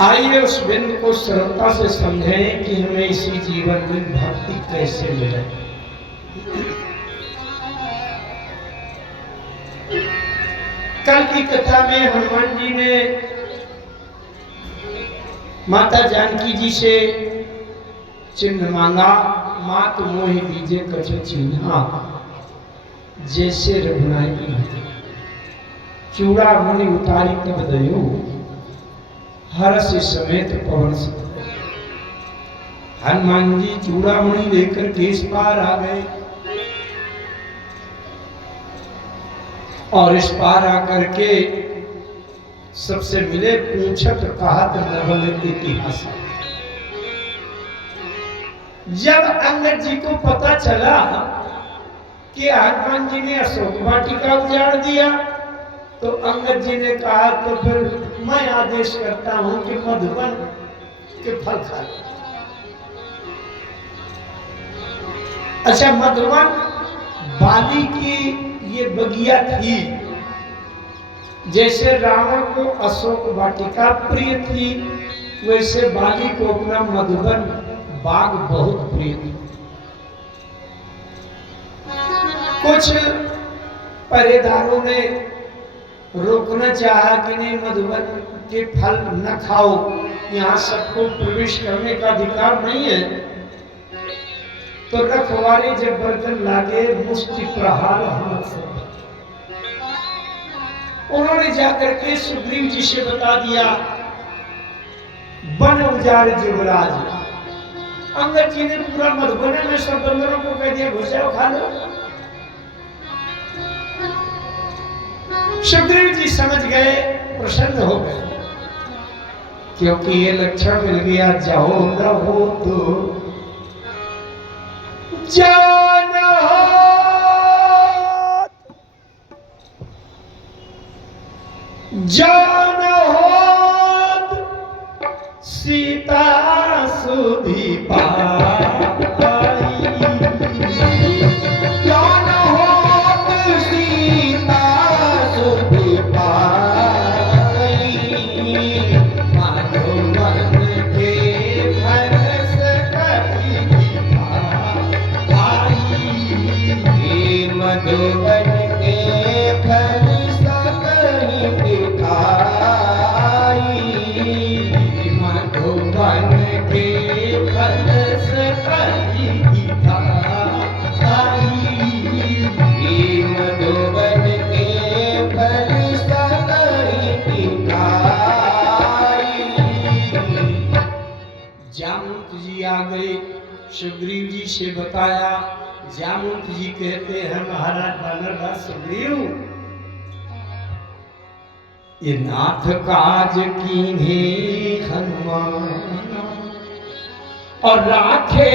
आइए उस बिंदु को सरलता से समझें कि हमें इसी जीवन में भक्ति कैसे मिले। कल की कथा में हनुमान जी ने माता जानकी जी से चिन्ह मांगा। मात मोहि दीजे कछ चिन्हा जैसे रघुनाई चूड़ामणि उतारी तब दयो हर्ष समेत पवन सुत। हनुमान जी चूड़ामणि लेकर के इस पार आ गए और इस पार आकर के सबसे मिले। पूछत कहत नवल इतिहास। जब अंगद जी को पता चला कि हनुमान जी ने अशोक वाटिका उजाड़ दिया तो अंगद जी ने कहा तो फिर मैं आदेश करता हूं कि मधुबन के फल खा लो। अच्छा, मधुबन बाली की ये बगिया थी। जैसे रावण को अशोक वाटिका प्रिय थी वैसे बाली को अपना मधुबन बाग बहुत प्रिय थी। कुछ पहरेदारों ने रोकना चाहा कि नहीं, मधुबन के फल न खाओ, यहाँ सबको प्रवेश करने का अधिकार नहीं है। तो रखवारे जब बर्तन लागे मुष्टि प्रहार हाथ से। उन्होंने जाकर के सुग्रीव जी से बता दिया, वन उजाड़ युवराज। अंगद जी ने पूरा मधुबन में सब बंदरों को कह दिया घुस जाओ, खा लो। सुग्रीव जी समझ गए, प्रसन्न हो गए, क्योंकि ये लक्षण मिल गया, जाओ न हो तो जान हो, जान हो सीता सुधी पाई। सुग्रीव जी से बताया। जामुन जी कहते हैं, महाराज वानर सुग्रीव, ये नाथ काज कीन्हे हनुमान और राखे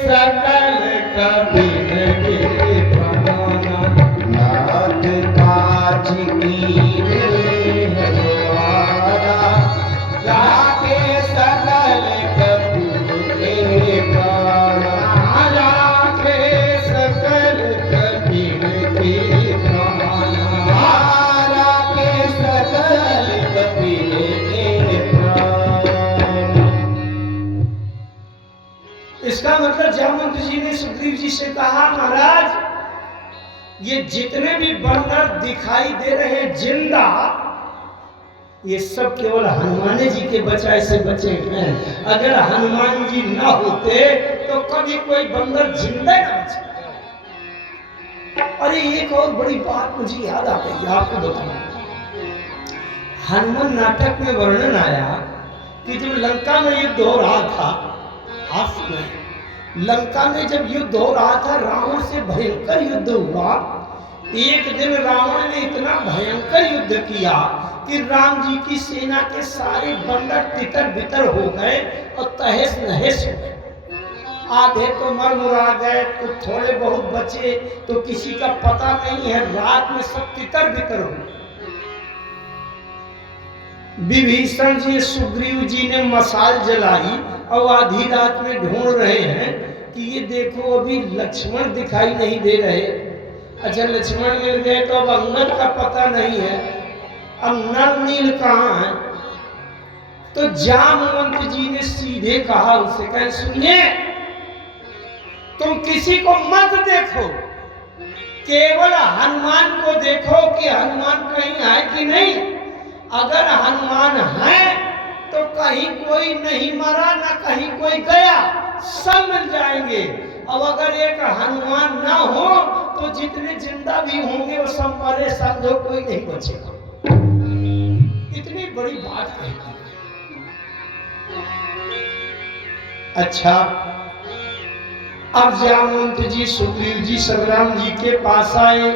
सकल कबीर के प्राण। नाथ काज कीन्हे हनुमान राखे सकल कबीर के प्राण। राखे सकल कबीर के प्राण। राखे सकल कबीर के प्राण। इसका मतलब जामवंत जी ने सुग्रीव जी से कहा, महाराज ये जितने भी बंदर दिखाई दे रहे हैं जिंदा, ये सब केवल हनुमान जी के बचाए से बचे हैं। अगर हनुमान जी ना होते तो कभी कोई बंदर जिंदा ना बचे। अरे एक और बड़ी बात मुझे याद आ गई, आपको बताऊं। हनुमान नाटक में वर्णन आया कि जब लंका में युद्ध हो रहा था, आप सुने, लंका में जब युद्ध हो रहा था, रावण से भयंकर युद्ध हुआ। एक दिन रावण ने इतना भयंकर युद्ध किया कि राम जी की सेना के सारे बंदर तितर बितर हो गए और तहस नहस हो गए। आधे तो मर मुरा गए, तो थोड़े बहुत बचे, तो किसी का पता नहीं है। रात में सब तितर बितर हो गए। विभीषण जी, सुग्रीव जी ने मशाल जलाई और आधी रात में ढूंढ रहे हैं कि ये देखो अभी लक्ष्मण दिखाई नहीं दे रहे। अच्छा, लक्ष्मण मिल गए तो अब अंगद का पता नहीं है। अब नल नील कहाँ है? तो जामवंत जी ने सीधे कहा उसे, कहे सुनिए, तुम किसी को मत देखो, केवल हनुमान को देखो कि हनुमान कहीं है कि नहीं। अगर हनुमान है तो कहीं कोई नहीं मरा, न कहीं कोई गया, सब मिल जाएंगे। अब अगर एक हनुमान ना हो तो जितने जिंदा भी होंगे वो सब मरे, समझो कोई नहीं बचेगा। इतनी बड़ी बात कही। अच्छा, अब जामवंत जी सुग्रीव जी संग्राम जी के पास आए।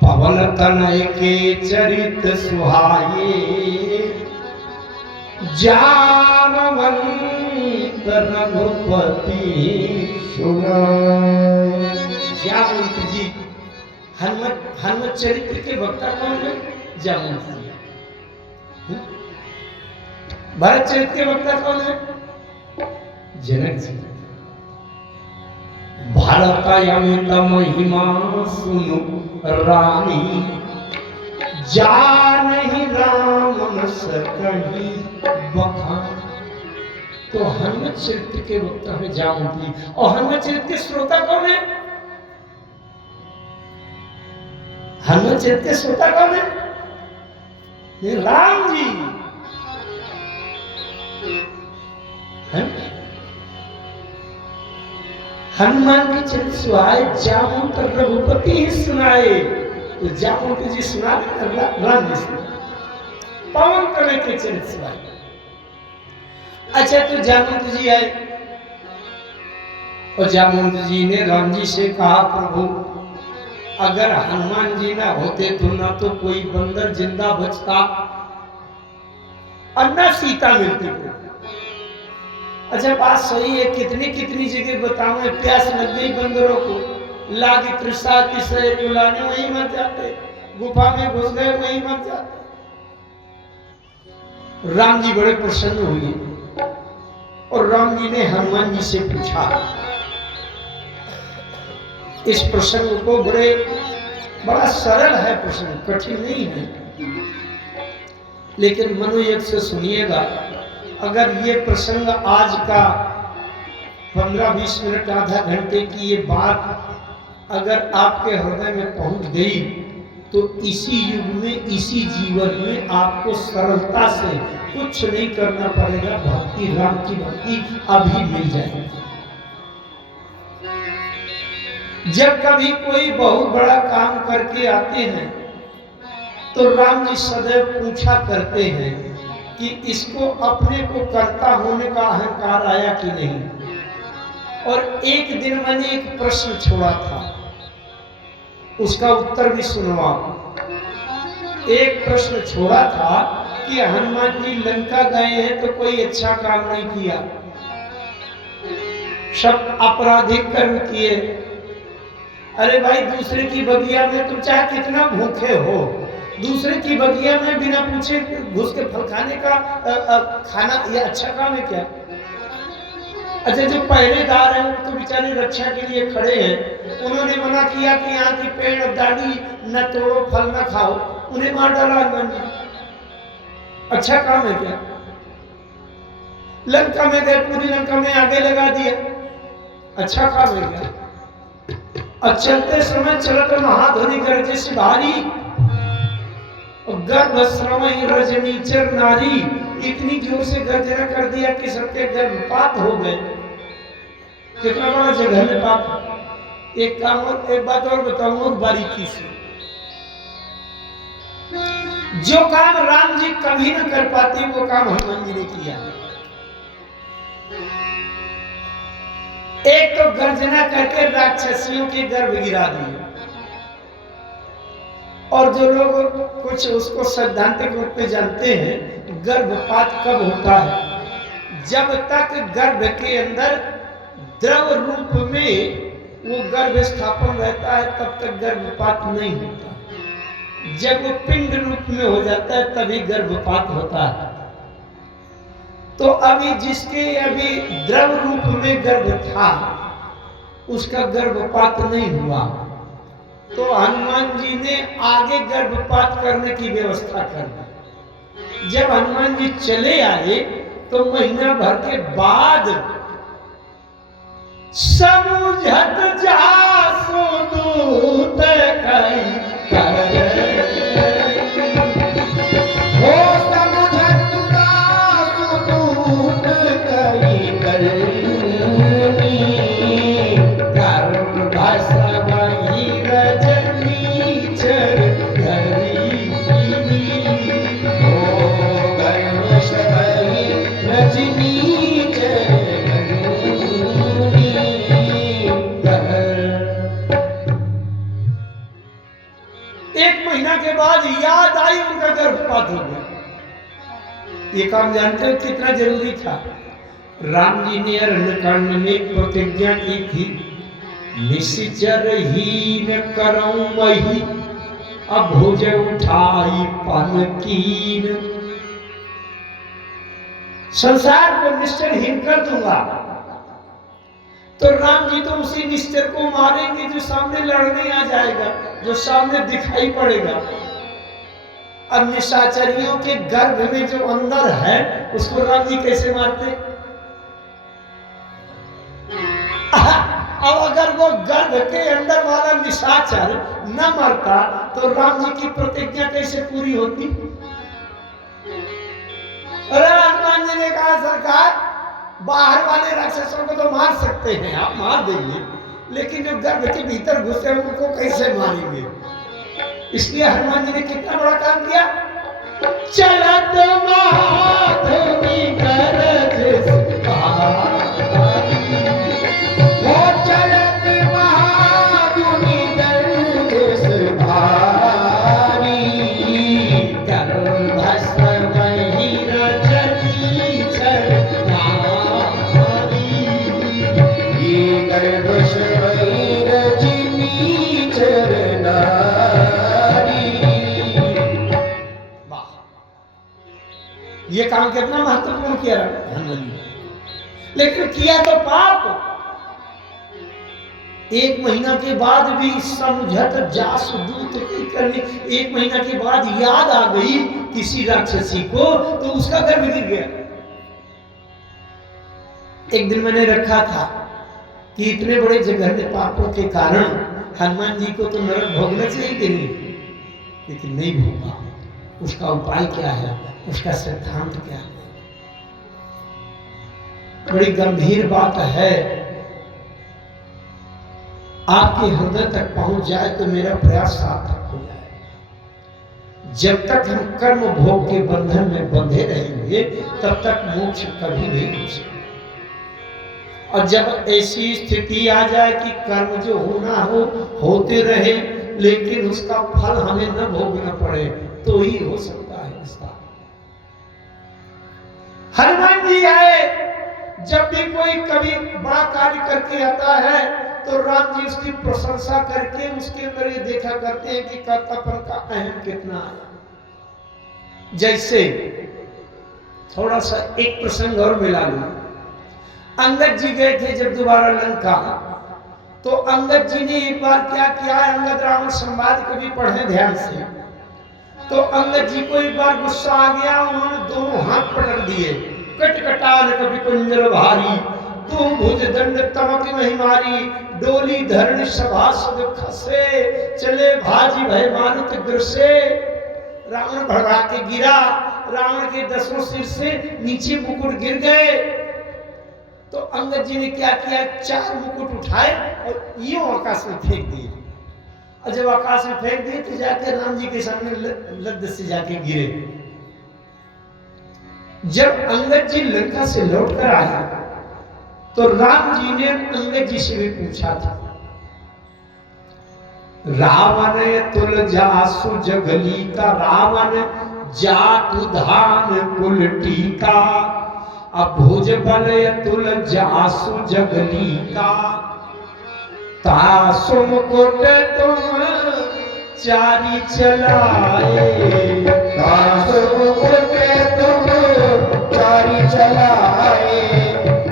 पवन तनय के चरित सुहाए, जामवंत रघुपति सुनाए। जामवंत जी हनुमत चरित्र के वक्ता कौन है? जामवंत जी। भरत चरित्र के वक्ता कौन है? जनक जी। भारतायमित महिमा सुनु रानी, जानहि राम सकहि बखान। तो हनुमत चरित्र के वक्ता है जामवंत जी। और हनुमत चरित्र के श्रोता कौन है? हनुमत चरित्र के श्रोता कौन है? राम जी है। हनुमान की चरित्र सुहाए, जामवंत रघुपति ही सुनाए। तो जामवंत जी सुना, राम जी सुना। पवन तनय के चरित्र सुहाए। अच्छा, तो जामवंत जी आए और जामवंत जी ने राम जी से कहा, प्रभु अगर हनुमान जी ना होते तो ना तो कोई बंदर जिंदा बचता और ना सीता मिलती। अच्छा, बात सही है। कितनी कितनी जगह बताऊं, प्यास लग गई बंदरों को, लागी तृषा किसे बुलाने, वहीं मर जाते। गुफा में घुस गए, वहीं मर जाते। राम जी बड़े प्रसन्न हुए और राम जी ने हनुमान जी से पूछा। इस प्रसंग को बड़ा सरल है प्रसंग, कठिन नहीं है, लेकिन मनोयोग से सुनिएगा। अगर ये प्रसंग आज का 15-20 मिनट, आधा घंटे की ये बात अगर आपके हृदय में पहुंच गई तो इसी युग में, इसी जीवन में आपको सरलता से कुछ नहीं करना पड़ेगा। भक्ति, राम की भक्ति अभी मिल जाएगी। जब कभी कोई बहुत बड़ा काम करके आते हैं तो राम जी सदैव पूछा करते हैं कि इसको अपने को कर्ता होने का अहंकार आया कि नहीं। और एक दिन मैंने एक प्रश्न छोड़ा था, उसका उत्तर भी सुनो आप। एक प्रश्न छोड़ा था कि हनुमान जी लंका गए हैं तो कोई अच्छा काम नहीं किया, सब आपराधिक कर्म किए। अरे भाई, दूसरे की बगिया में तुम चाहे कितना भूखे हो, दूसरे की बगिया में बिना पूछे घुस के फल खाने का खाना ये अच्छा काम है क्या? अच्छा, जो पहरेदार हैं वो तो बेचारे रक्षा के लिए खड़े हैं, उन्होंने मना किया कि यहाँ की पेड़ दाढ़ी न तोड़ो, फल न खाओ, उन्हें मार डाला हनुमान जी। अच्छा काम है क्या? लंका में गए, पूरी लंका में आगे लगा दिया, अच्छा काम है क्या? और चलते समय चलत महाध्वनि गरजे से भारी, गर्भस्रवहि रजनीचर नारी, इतनी जोर से गर्जना कर दिया कि सबके गर्भपात हो गए। कितना बड़ा जगह में पाप। एक बात और बताऊंगा बारीकी से। जो काम राम जी कभी न कर पाते वो काम हनुमान जी ने किया। एक तो गर्जना करके राक्षसियों के गर्भ गिरा दिए, और जो लोग कुछ उसको सैद्धांतिक रूप में जानते हैं, गर्भपात कब होता है? जब तक गर्भ के अंदर द्रव रूप में वो गर्भ स्थापन रहता है तब तक गर्भपात नहीं होता। जब वो पिंड रूप में हो जाता है तभी गर्भपात होता है। तो अभी जिसके अभी द्रव रूप में गर्भ था उसका गर्भपात नहीं हुआ, तो हनुमान जी ने आगे गर्भपात करने की व्यवस्था कर दी। जब हनुमान जी चले आए तो महीना भर के बाद समझत जासु दूत कई कर हो समझत जासु दूत कई करनी कर भस वही रजनी चर घरी हो गर्वश वही रजनी चर के बाद याद आई उनका गर्भपात हो गया। ये काम जानते हो कितना जरूरी था? राम जी ने अरण्यकांड में प्रतिज्ञा की थी, निश्चर हीन करऊं वही अब भुज उठाई पन कीन। संसार को निश्चरहीन कर दूंगा। तो राम जी तो उसी निश्चर को मारेंगे जो सामने लड़ने आ जाएगा, जो सामने दिखाई पड़ेगा। अब निशाचरियों के गर्भ में जो अंदर है उसको राम जी कैसे मारते? अब अगर वो गर्भ के अंदर वाला निशाचर न मरता तो राम जी की प्रतिज्ञा कैसे पूरी होती? अरे हनुमान जी ने कहा, सरकार बाहर वाले राक्षसों को तो मार सकते हैं, आप मार देंगे, लेकिन जो गर्भ के भीतर घुसे हैं उनको कैसे मारेंगे? इसलिए हनुमान जी ने कितना बड़ा काम किया। चलत महाधुनी गरज वो चलत महाधुनी गरज भारी कर भस वही रजनी चर गर्भश वही रजनी चर ये काम कितना महत्वपूर्ण किया हनुमान जी, लेकिन किया तो पाप। एक महीना के बाद भी समझत जासु दूत की करनी, एक महीना के बाद याद आ गई किसी राक्षसी को तो उसका गर्भ गिर गया। एक दिन मैंने रखा था कि इतने बड़े जघन्य पापों के कारण हनुमान जी को तो नरक भोगना चाहिए कि नहीं, लेकिन नहीं भोगा। उसका उपाय क्या है, उसका सिद्धांत क्या है? बड़ी गंभीर बात है, आपके हृदय तक पहुंच जाए तो मेरा प्रयास सार्थक हो जाए। जब तक हम कर्म भोग के बंधन में बंधे रहेंगे तब तक मोक्ष कभी नहीं हो सकता। और जब ऐसी स्थिति आ जाए कि कर्म जो होना हो होते रहे लेकिन उसका फल हमें न भोगना पड़े तो ही हो सकता है इसका। हनुमान जी आए, जब भी कोई कभी बड़ा कार्य करके आता है तो राम जी उसकी प्रशंसा करके उसके अंदर ये देखा करते हैं कि कर्तव्य का अहम कितना है। जैसे थोड़ा सा एक प्रसंग और मिला लूं। अंगद जी गए थे जब दोबारा लंका, तो अंगद जी ने एक बार क्या किया, अंगद रावण संवाद कभी पढ़े ध्यान से, तो अंगद जी को एक बार गुस्सा आ गया, उन्होंने दोनों हाथ पटक दिए। कटकटाल कभी कुंजर भारी तुम भुज दंड तमक महिमारी डोली धरण सभा सद खसे चले भाजी भय मारुत ग्रसे। रावण भड़बड़ा के गिरा, रावण के 10 सिर से नीचे मुकुट गिर गए। तो अंगद जी ने क्या किया, 4 मुकुट उठाए और यूं आकाश में फेंक दिए। और जब आकाश में फेंक दिए तो जाके राम जी के सामने लद्द से जाके गिरे। जब अंगद जी लंका से लौटकर आया तो राम जी ने अंगद जी से भी पूछा था, रावण तुल जासु जगलीता रावण जातु धान कुल टीका अब भुज बल तुल जासु जगलीता तासु मुकुट तुम चारी चलाए तासु मुकुट तुम चारी चलाए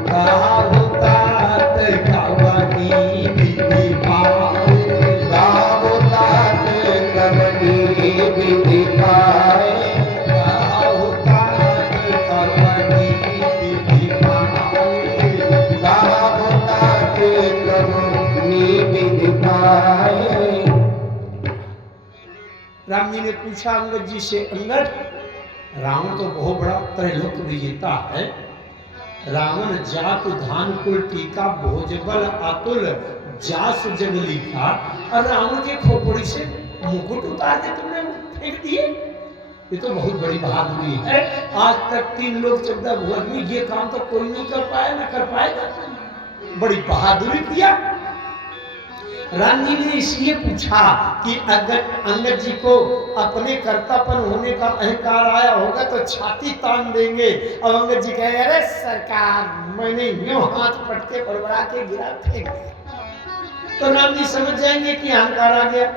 गावतात कवनी विधि पाए गावतात कवनी विधि पाए गावतात ने पूछा अंगद जी से, अंगद, रावण तो बहुत बड़ा त्रैलोक विजेता है, रावण जातु धान कुल टीका भोजबल अतुल जास जंगली का, और रावण के खोपड़ी से मुकुट उतार के तुमने फेंक दिए, ये तो बहुत बड़ी बहादुरी है। आज तक 3 लोग 14 भुवन में ये काम तो कोई नहीं कर पाया, ना कर पाएगा। बड़ी बहादुरी किया। रानी ने इसलिए पूछा कि अगर अंगद जी को अपने कर्तापन होने का अहंकार आया होगा तो छाती तान देंगे। अब अंगद जी कहे, अरे सरकार, मैंने यूं हाथ पटके बड़बड़ा के गिरा फेंक दिया, तो राम जी समझ जाएंगे कि अहंकार आ गया।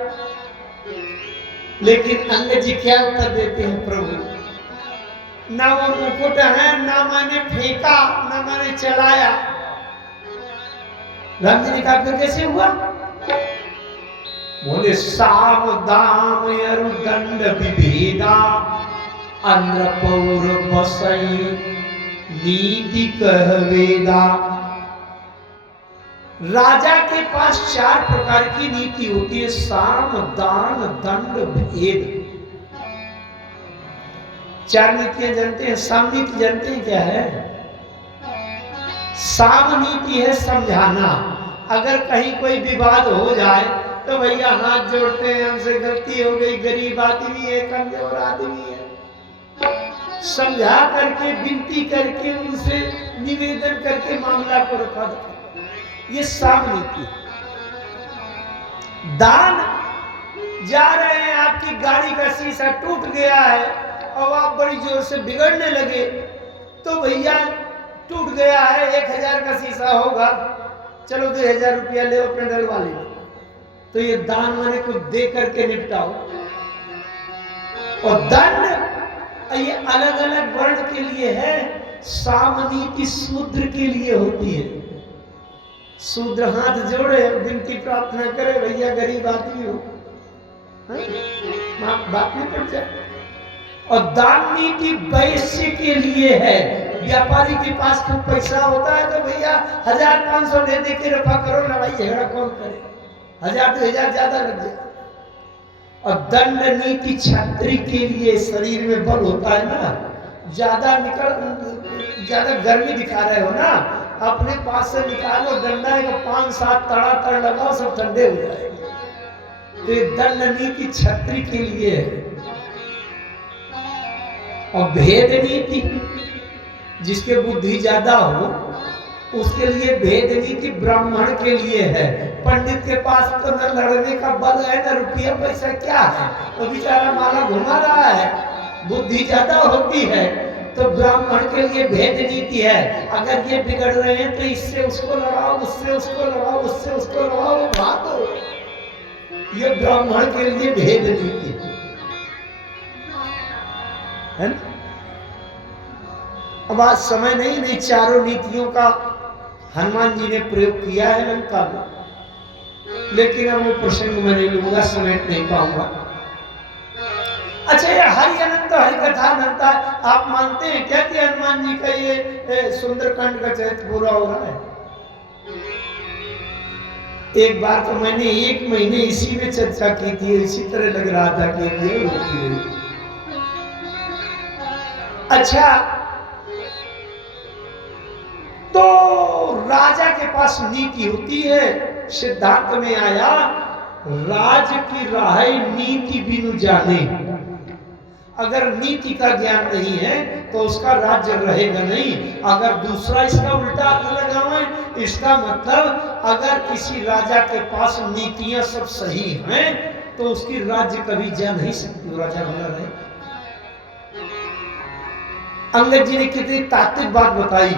लेकिन अंगद जी क्या उत्तर देते हैं, प्रभु ना वो मुकुट है, ना मैंने फेंका, ना मैंने चलाया। राम जी ने कहा, फिर कैसे हुआ? बोले, साम दाम अरु दंड विभेदा अन्न पौर बसई नीति कहवेदा। राजा के पास 4 प्रकार की नीति होती है, साम दान दंड भेद। 4 नीतियां जानते हैं? साम नीति जानते हैं क्या है? साम नीति है समझाना। अगर कहीं कोई विवाद हो जाए तो भैया हाथ जोड़ते हैं, हमसे गलती हो गई, गरीब आदमी है, कमजोर आदमी है, समझा करके, विनती करके, उनसे निवेदन करके मामला को रखा जाता है। ये साम नीति है। दान, जा रहे हैं, आपकी गाड़ी का शीशा टूट गया है और आप बड़ी जोर से बिगड़ने लगे, तो भैया टूट गया है, 1000 का शीशा होगा, चलो 2000 रुपया ले अपने डलवा ले। तो ये दान माने कुछ दे करके निपटाओ। और दंड, ये अलग अलग वर्ण के लिए है। साम नीति शूद्र के लिए होती है। शूद्र हाथ जोड़े, विनती प्रार्थना करे, भैया गरीब आदमी हो, बात नहीं पड़ जाए। और दान नीति वैश्य के लिए है। व्यापारी के पास खूब पैसा होता है तो भैया 1500 दे दे के रफा करो, लड़ाई झगड़ा कौन करे, 1000-2000 ज्यादा लग जाए। और दंड नीति क्षत्रिय के लिए, शरीर में बल होता है ना, ज्यादा गर्मी दिखा रहे हो ना, अपने पास से निकालो डंडा, 5-7 तड़ा लगाओ, सब ठंडे हो जाएंगे। तो ये दंड नीति क्षत्रिय के लिए है। और भेद नीति, जिसके बुद्धि ज्यादा हो उसके लिए भेद नीति ब्राह्मण के लिए है। पंडित के पास तो न लड़ने का बल है, न रुपया पैसा, क्या है, वो बेचारा माला घुमा रहा है, बुद्धि ज्यादा होती है। तो ब्राह्मण के लिए भेद नीति है। अगर ये बिगड़ रहे हैं तो इससे उसको लड़ाओ, उससे उसको लड़ाओ, उससे उसको लड़ाओ, भागो। ये ब्राह्मण के लिए भेद नीति है ना। अब आज समय नहीं 4 नीतियों का हनुमान जी ने प्रयोग किया है लंका में, लेकिन अब वो प्रसंग मैं नहीं लूंगा, समेट नहीं पाऊंगा। अच्छा, ये हरि अनंत हरि कथा अनंत, आप मानते हैं क्या कि हनुमान जी का ये सुंदरकांड का चरित्र पूरा हो रहा है? एक बार तो मैंने 1 महीने इसी में चर्चा की थी, इसी तरह लग रहा था कि ये होती। अच्छा, तो राजा के पास नीति होती है। सिद्धांत में आया, राज की राह नीति बिनु जाने। अगर नीति का ज्ञान नहीं है तो उसका राज्य रहेगा नहीं। अगर दूसरा इसका उल्टा अर्थ लगावे, इसका मतलब अगर किसी राजा के पास नीतियां सब सही हैं तो उसकी राज्य कभी जा नहीं सकती, राजा बना रहे। अंगद जी ने कितनी तात्विक बात बताई।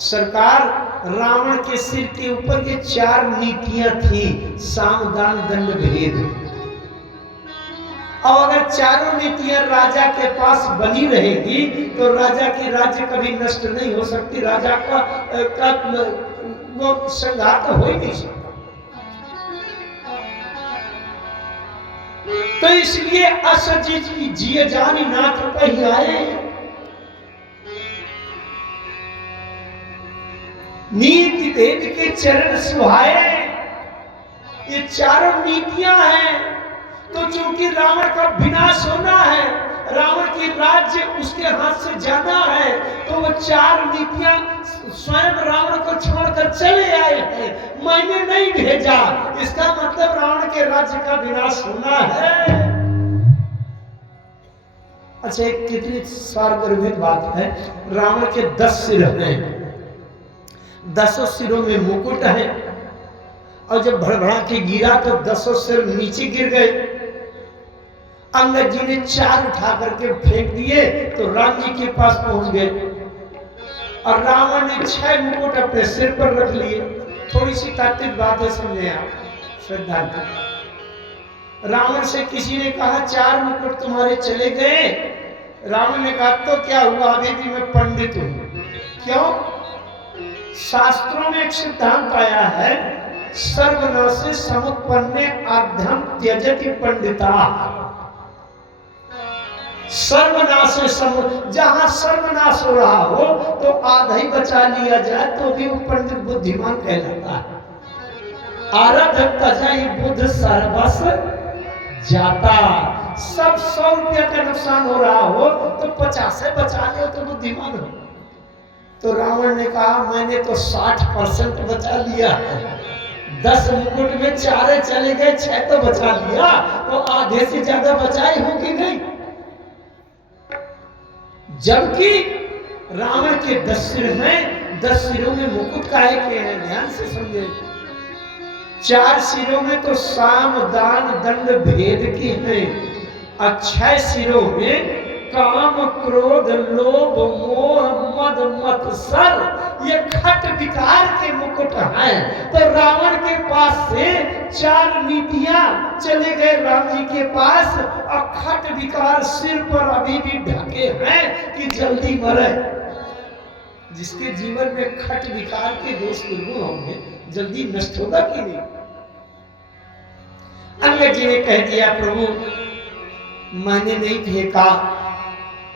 सरकार, रावण के सिर के ऊपर ये 4 नीतियां थी, साम दान दंड भेद। और अगर चारों नीतियां राजा के पास बनी रहेगी तो राजा की राज्य कभी नष्ट नहीं हो सकती, राजा का वो संघात हो ही नहीं सकता। तो इसलिए असजी जिये जानी नाथ पहियाए, नीति भेद के चरण सुहाए। ये चारों नीतियां हैं। तो चूंकि रावण का विनाश होना है, रावण की राज्य उसके हाथ से जाना है, तो वो 4 नीतियां स्वयं रावण को छोड़कर चले आए हैं, मैंने नहीं भेजा। इसका मतलब रावण के राज्य का विनाश होना है। अच्छा, एक कितनी सारगर्भित बात है। रावण के 10 सिर हैं, 10 सिरों में मुकुट है, और जब भड़भड़ा के गिरा तो 10 सिर नीचे गिर गए। अंगद जी ने 4 उठा करके फेंक दिए तो राम जी के पास पहुंच गए, और रावण ने 6 मुकुट अपने सिर पर रख लिए। थोड़ी सी तात्विक बात है, समझे आप श्रद्धांजलि। रावण से किसी ने कहा 4 मुकुट तुम्हारे चले गए। रावण ने कहा तो क्या हुआ, अभी भी मैं पंडित हूं। क्यों? शास्त्रों में एक सिद्धांत आया है, सर्वनाशे समुत्पन्ने आद्यम त्यजति पंडिता। सर्वनाश जहां सर्वनाश हो रहा हो तो आधा ही बचा लिया जाए तो भी वो पंडित बुद्धिमान कहलाता है। आरध तजहि बुद्ध सर्वस जाता। सब 100 रुपया का नुकसान हो रहा हो तो 50 बचा ले तो बुद्धिमान हो। तो रावण ने कहा मैंने तो 60% बचा लिया, 10 मुकुट में 4 चले गए, 6 तो बचा लिया, तो आधे से ज्यादा बचाए हो कि नहीं। जबकि रावण के 10 सिर हैं, 10 सिरों में मुकुट काहे के हैं, ध्यान से समझे। 4 सिरों में तो साम दान दंड भेद के हैं, और 6 सिरों में काम क्रोध लोभ मोह मद मत्सर ये खट विकार के मुकुट हैं। तो रावण के पास से 4 नीतियां चले गए राम जी के पास, और खट विकार सिर पर अभी भी ढके हैं कि जल्दी मरे। जिसके जीवन में खट विकार के दोष दुर्गुण होंगे जल्दी नष्ट होगा कि नहीं। अंगद जी ने कह दिया प्रभु मैंने नहीं फेंका,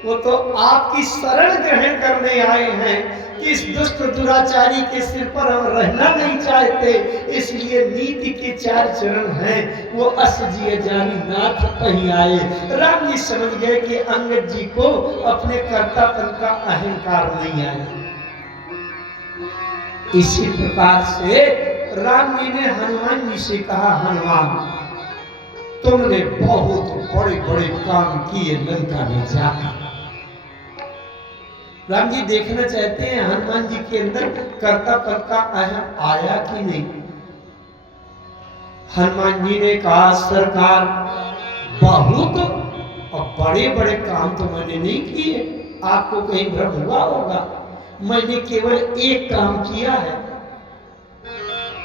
वो तो आपकी शरण ग्रहण करने आए हैं कि इस दुष्ट दुराचारी के सिर पर हम रहना नहीं चाहते, इसलिए नीति के 4 चरण हैं, वो असजिए जानी नाथ कहीं आए। राम जी समझ गए कि अंगद जी को अपने कर्तापन का अहंकार नहीं आया। इसी प्रकार से राम जी ने हनुमान जी से कहा हनुमान तुमने बहुत बड़े बड़े काम किए लंका में जाकर। राम जी देखना चाहते हैं हनुमान जी के अंदर कर्तापन का अहम आया कि नहीं। हनुमान जी ने कहा सरकार बहुत और बड़े बड़े काम तो मैंने नहीं किए, आपको कहीं भ्रम हुआ होगा, मैंने केवल एक काम किया है।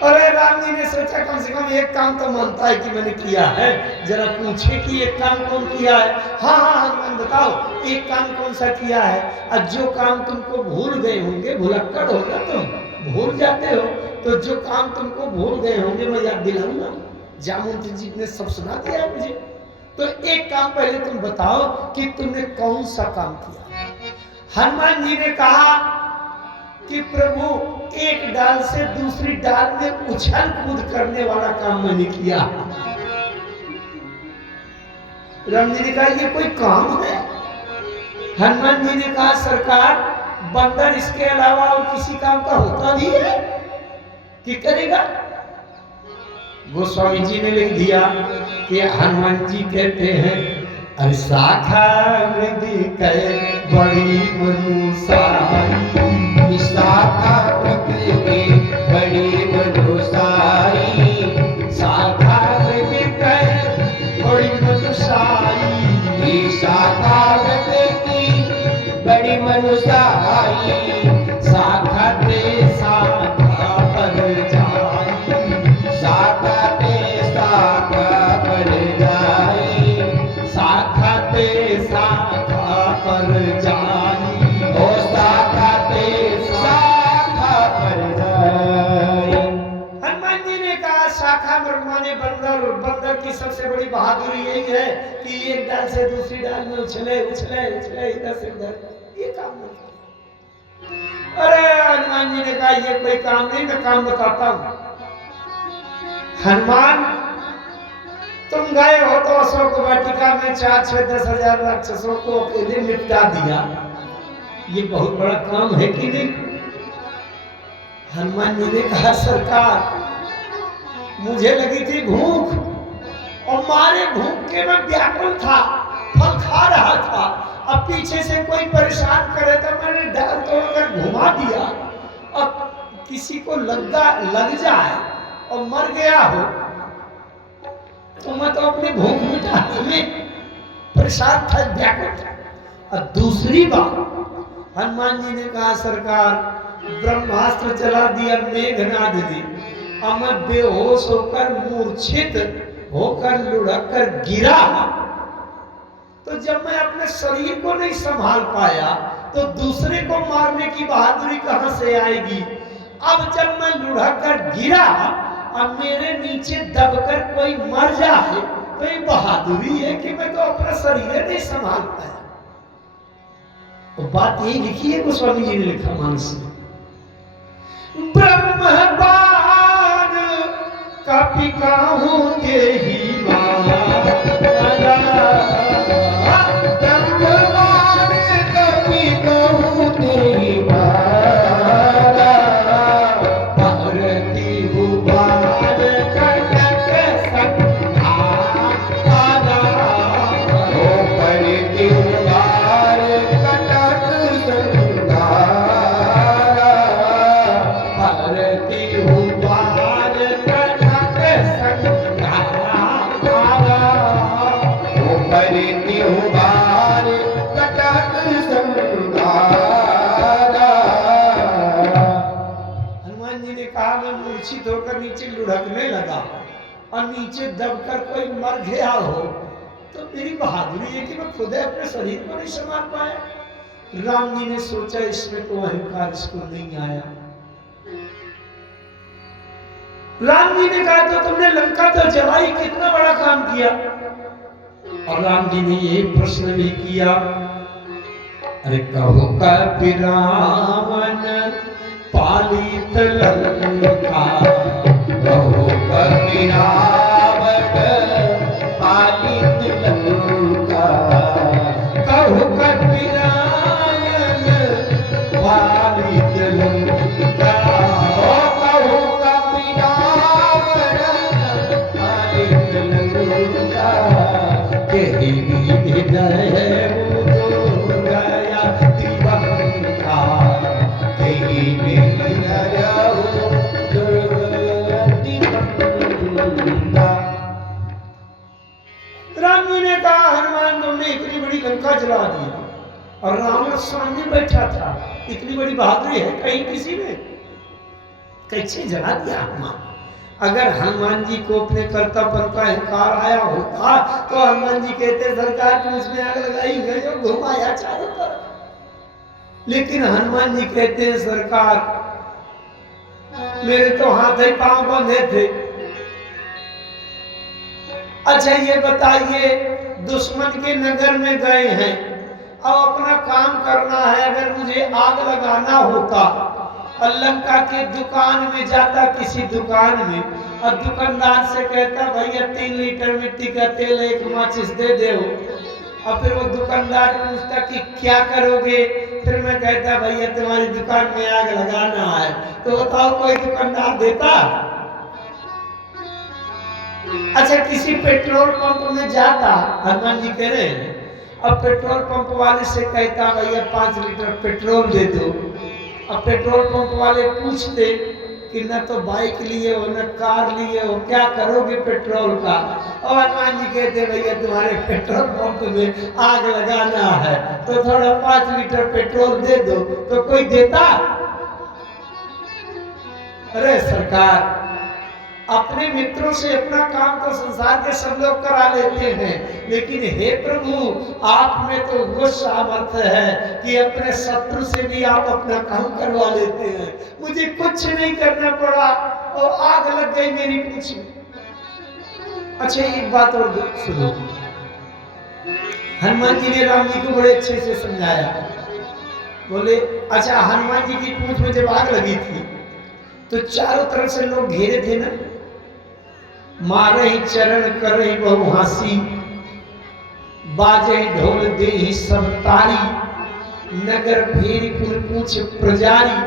अरे राम जी ने सोचा कम से कम एक काम तो मानता है कि मैंने किया है, जरा पूछे कि एक काम कौन किया है। हाँ हाँ हनुमान बताओ एक काम कौन सा किया है। और जो काम तुमको भूल गए होंगे, भुलक्कड़ हो ना तुम, भूल जाते हो, तो जो काम तुमको भूल गए होंगे मैं याद दिलाऊंगा। जामुन जी ने सब सुना दिया मुझे, तो एक काम पहले तुम बताओ कि तुमने कौन सा काम किया। हनुमान जी ने कहा कि प्रभु एक डाल से दूसरी डाल में उछल कूद करने वाला काम मैंने किया। राम जी ने कहा ये कोई काम है। हनुमान जी ने कहा सरकार बंदर इसके अलावा और किसी काम का होता भी है कि करेगा। गोस्वामी जी ने लिख दिया कि हनुमान जी कहते हैं अरे शाखा वृद्धि कहे बड़ी मनुसाई, शाखा वृद्धि बड़ी मनुसाई, शाखा वृद्धि कहे बड़ी मनुसाई, शाखा वृद्धि बड़ी मनुसाई, शाखा ते शाखा पर जाई, शाखा ते शाखा पर जाई, शाखा ते शाखा पर जाई, ओ शाखा ते शाखा पर जाई। हनुमान जी ने कहा शाखा माने बंदर, बंदर की सबसे बड़ी बहादुरी यही है कि एक डाल से दूसरी डाल में उछले उछले उछले इधर से उधर, ये काम नहीं। अरे हनुमान जी ने कहा ये कोई काम नहीं, मैं काम बताता हूं। हनुमान तुम गए हो तो अशोक वाटिका में 4-6-10 हजार राक्षसों को अकेले निपटा दिया, ये बहुत बड़ा काम है कि नहीं? हनुमान जी ने कहा सरकार मुझे लगी थी भूख और मारे भूख के मैं व्याकुल था, फल खा रहा था, अब पीछे से कोई परेशान करे तो मैंने डाल तोड़कर घुमा दिया, अब किसी को लग जाए और मर गया हो तो मैं तो अपनी भूख मिटाने में परेशान था, व्याकुल था। और दूसरी बात हनुमान जी ने कहा सरकार ब्रह्मास्त्र चला दिया, मेघनाद दी, अब मैं बेहोश होकर मूर्छित होकर लुढ़क कर गिरा, तो जब मैं अपने शरीर को नहीं संभाल पाया तो दूसरे को मारने की बहादुरी कहां से आएगी? अब जब मैं लुढ़क कर गिरा अब मेरे नीचे दबकर कोई मर जाए तो ये बहादुरी है कि मैं तो अपना शरीर नहीं संभाल पाया। तो बात यही लिखी है गोस्वामी जी ने लिखा मानस में, ब्रह्मबाण कापी काहू के ही मारा, ब्रह्मबाण कापी काहू के ही मारा, भरती हुबार कटक संहारा, ओ परती हुबार कटक संहारा, भरती हुबार कटक संहारा, ओ परती हुबार कटक संहारा। हनुमान जी ने कहा मैं मूर्छित होकर नीचे लुढ़कने लगा और नीचे दबकर कोई मर गया हो तो मेरी बहादुरी है कि मैं खुद अपने शरीर को नहीं संभाल पाया। राम जी ने सोचा इसमें तो अहंकार इसको नहीं आया। राम जी ने कहा तो तुमने लंका तो जलाई, कितना बड़ा काम किया। और राम जी ने ये प्रश्न भी किया, अरे कहो कपि रावण पालित लंका, कहो कपि रावण पालित लंका, कहो कपि रावण पालित लंका, ओ कहो कपि रावण पालित लंका, केहि विधि दय गया दिवंका, केहि विधि दयऊ दुर्गति बंदा। राम जी ने कहा हनुमान तुमने इतनी बड़ी लंका जला दी और रावण सामने बैठा था, इतनी बड़ी बहादुरी है कहीं किसी में? कैसे जला दिया हनुमान? अगर हनुमान जी को अपने कर्तव्य का अहंकार आया होता तो हनुमान जी कहते सरकार तुम उसमें आग लगाई गई और घुमाया चारों तरफ। लेकिन हनुमान जी कहते हैं सरकार मेरे तो हाथ ही पांव बंधे थे। अच्छा ये बताइए दुश्मन के नगर में गए हैं, अब अपना काम करना है, अगर मुझे आग लगाना होता और लंका के दुकान में जाता, किसी दुकान में, और दुकानदार से कहता भैया 3 लीटर मिट्टी का तेल एक माचिस दे दो, और फिर वो दुकानदार पूछता कि क्या करोगे, फिर मैं कहता भैया तुम्हारी दुकान में आग लगाना है, तो बताओ कोई दुकानदार देता? अच्छा किसी पेट्रोल पंप में जाता, हनुमान जी कह रहे हैं, अब पेट्रोल पंप वाले से कहता भैया 5 लीटर पेट्रोल दे दो, अब पेट्रोल पंप वाले पूछते कि न तो बाइक लिए हो न कार लिए हो, क्या करोगे पेट्रोल का? और हनुमान जी कहते भैया तुम्हारे पेट्रोल पंप में आग लगाना है तो थोड़ा 5 लीटर पेट्रोल दे दो, तो कोई देता? अरे सरकार अपने मित्रों से अपना काम तो संसार के सब लोग करा लेते हैं, लेकिन हे प्रभु आप में तो वो सामर्थ्य है कि अपने शत्रु से भी आप अपना काम करवा लेते हैं। मुझे कुछ नहीं करना पड़ा और आग लग गई मेरी पूंछ में। अच्छा एक बात और सुनो, हनुमान जी ने राम जी को बड़े अच्छे से समझाया। बोले अच्छा हनुमान जी की पूंछ में जब आग लगी थी तो चारों तरफ से लोग घेरे थे ना, मारे चरण करे बहु हासी, बाजे ढोल दे ही सब तारी, नगर फेरी पुर पूछ प्रजारी,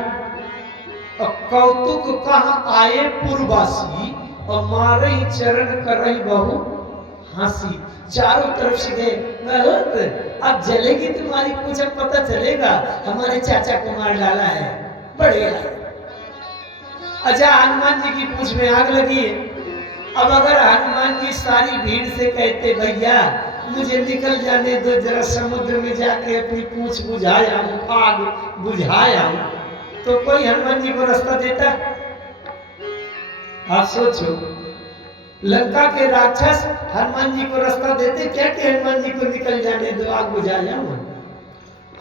और कौतुक कहाँ आए पुरवासी, और मारे चरण करे बहु हासी। चारों तरफ से गए, बहुत अब जलेगी तुम्हारी पूछ, अब पता चलेगा हमारे चाचा को मार डाला है, बढ़िया। अच्छा, हनुमान जी की पूछ में आग लगी है। अब अगर हनुमान जी सारी भीड़ से कहते भैया मुझे निकल जाने दो, जरा समुद्र में जाके अपनी पूछ बुझाया हूं, आग बुझाया हूं, तो कोई हनुमान जी को रास्ता देता? आप सोचो, लंका के राक्षस हनुमान जी को रास्ता देते क्या कि हनुमान जी को निकल जाने दो, आग बुझाया हूं?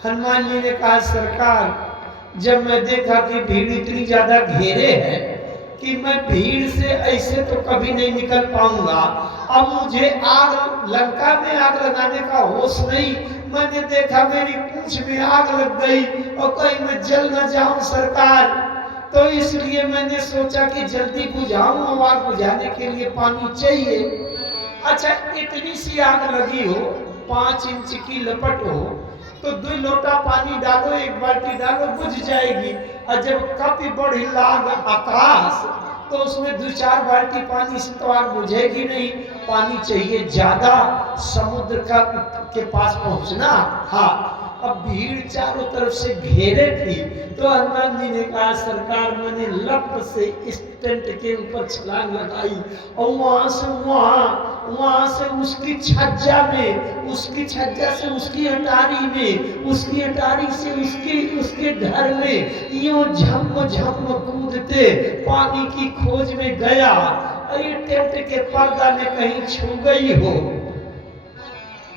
हनुमान जी ने कहा सरकार, जब मैं देखा कि भीड़ इतनी ज्यादा घेरे है कि मैं भीड़ से ऐसे तो कभी नहीं निकल पाऊंगा, अब मुझे आग, लंका में आग लगाने का होश नहीं, मैंने देखा मेरी पूंछ में आग लग गई और कहीं मैं जल न जाऊं सरकार, तो इसलिए मैंने सोचा कि जल्दी बुझाऊं, और आग बुझाने के लिए पानी चाहिए। अच्छा, इतनी सी आग लगी हो, 5 इंच की लपट हो, तो 2 लोटा पानी डालो, 1 बाल्टी डालो, बुझ जाएगी। और जब कपि बढ़ी लाग आकाश, तो उसमें 2-4 बाल्टी पानी से तो आग बुझेगी नहीं, पानी चाहिए ज्यादा, समुद्र का के पास पहुंचना। हाँ, अब भीड़ चारों तरफ से घेरे थी, तो हनुमान जी ने कहा सरकार, मैंने लप से इस टेंट के ऊपर छलांग लगाई और वहां से उसकी छज्जा में, उसकी छज्जा से उसकी अटारी में, उसकी अटारी से उसके घर में यूं झम झम कूदते पानी की खोज में गया। अरे टेंट के पर्दा में कहीं छू गई हो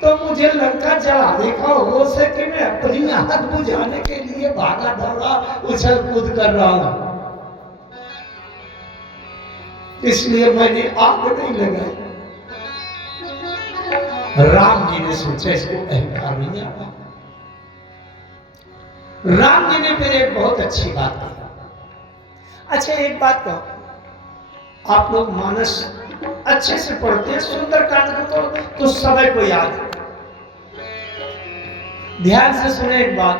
तो मुझे लंका जलाने का होश है कि मैं अपनी आग बुझाने के लिए भागा दौड़ा उछल कूद कर रहा हूं, इसलिए मैंने आग नहीं लगाई। राम जी ने सोचा इसको अहंकार नहीं आता। राम जी ने फिर एक बहुत अच्छी बात कही। अच्छा, एक बात कहो, आप लोग मानस अच्छे से पढ़ते हैं, सुंदरकांड को तो सभी को याद है। ध्यान से सुने एक बात,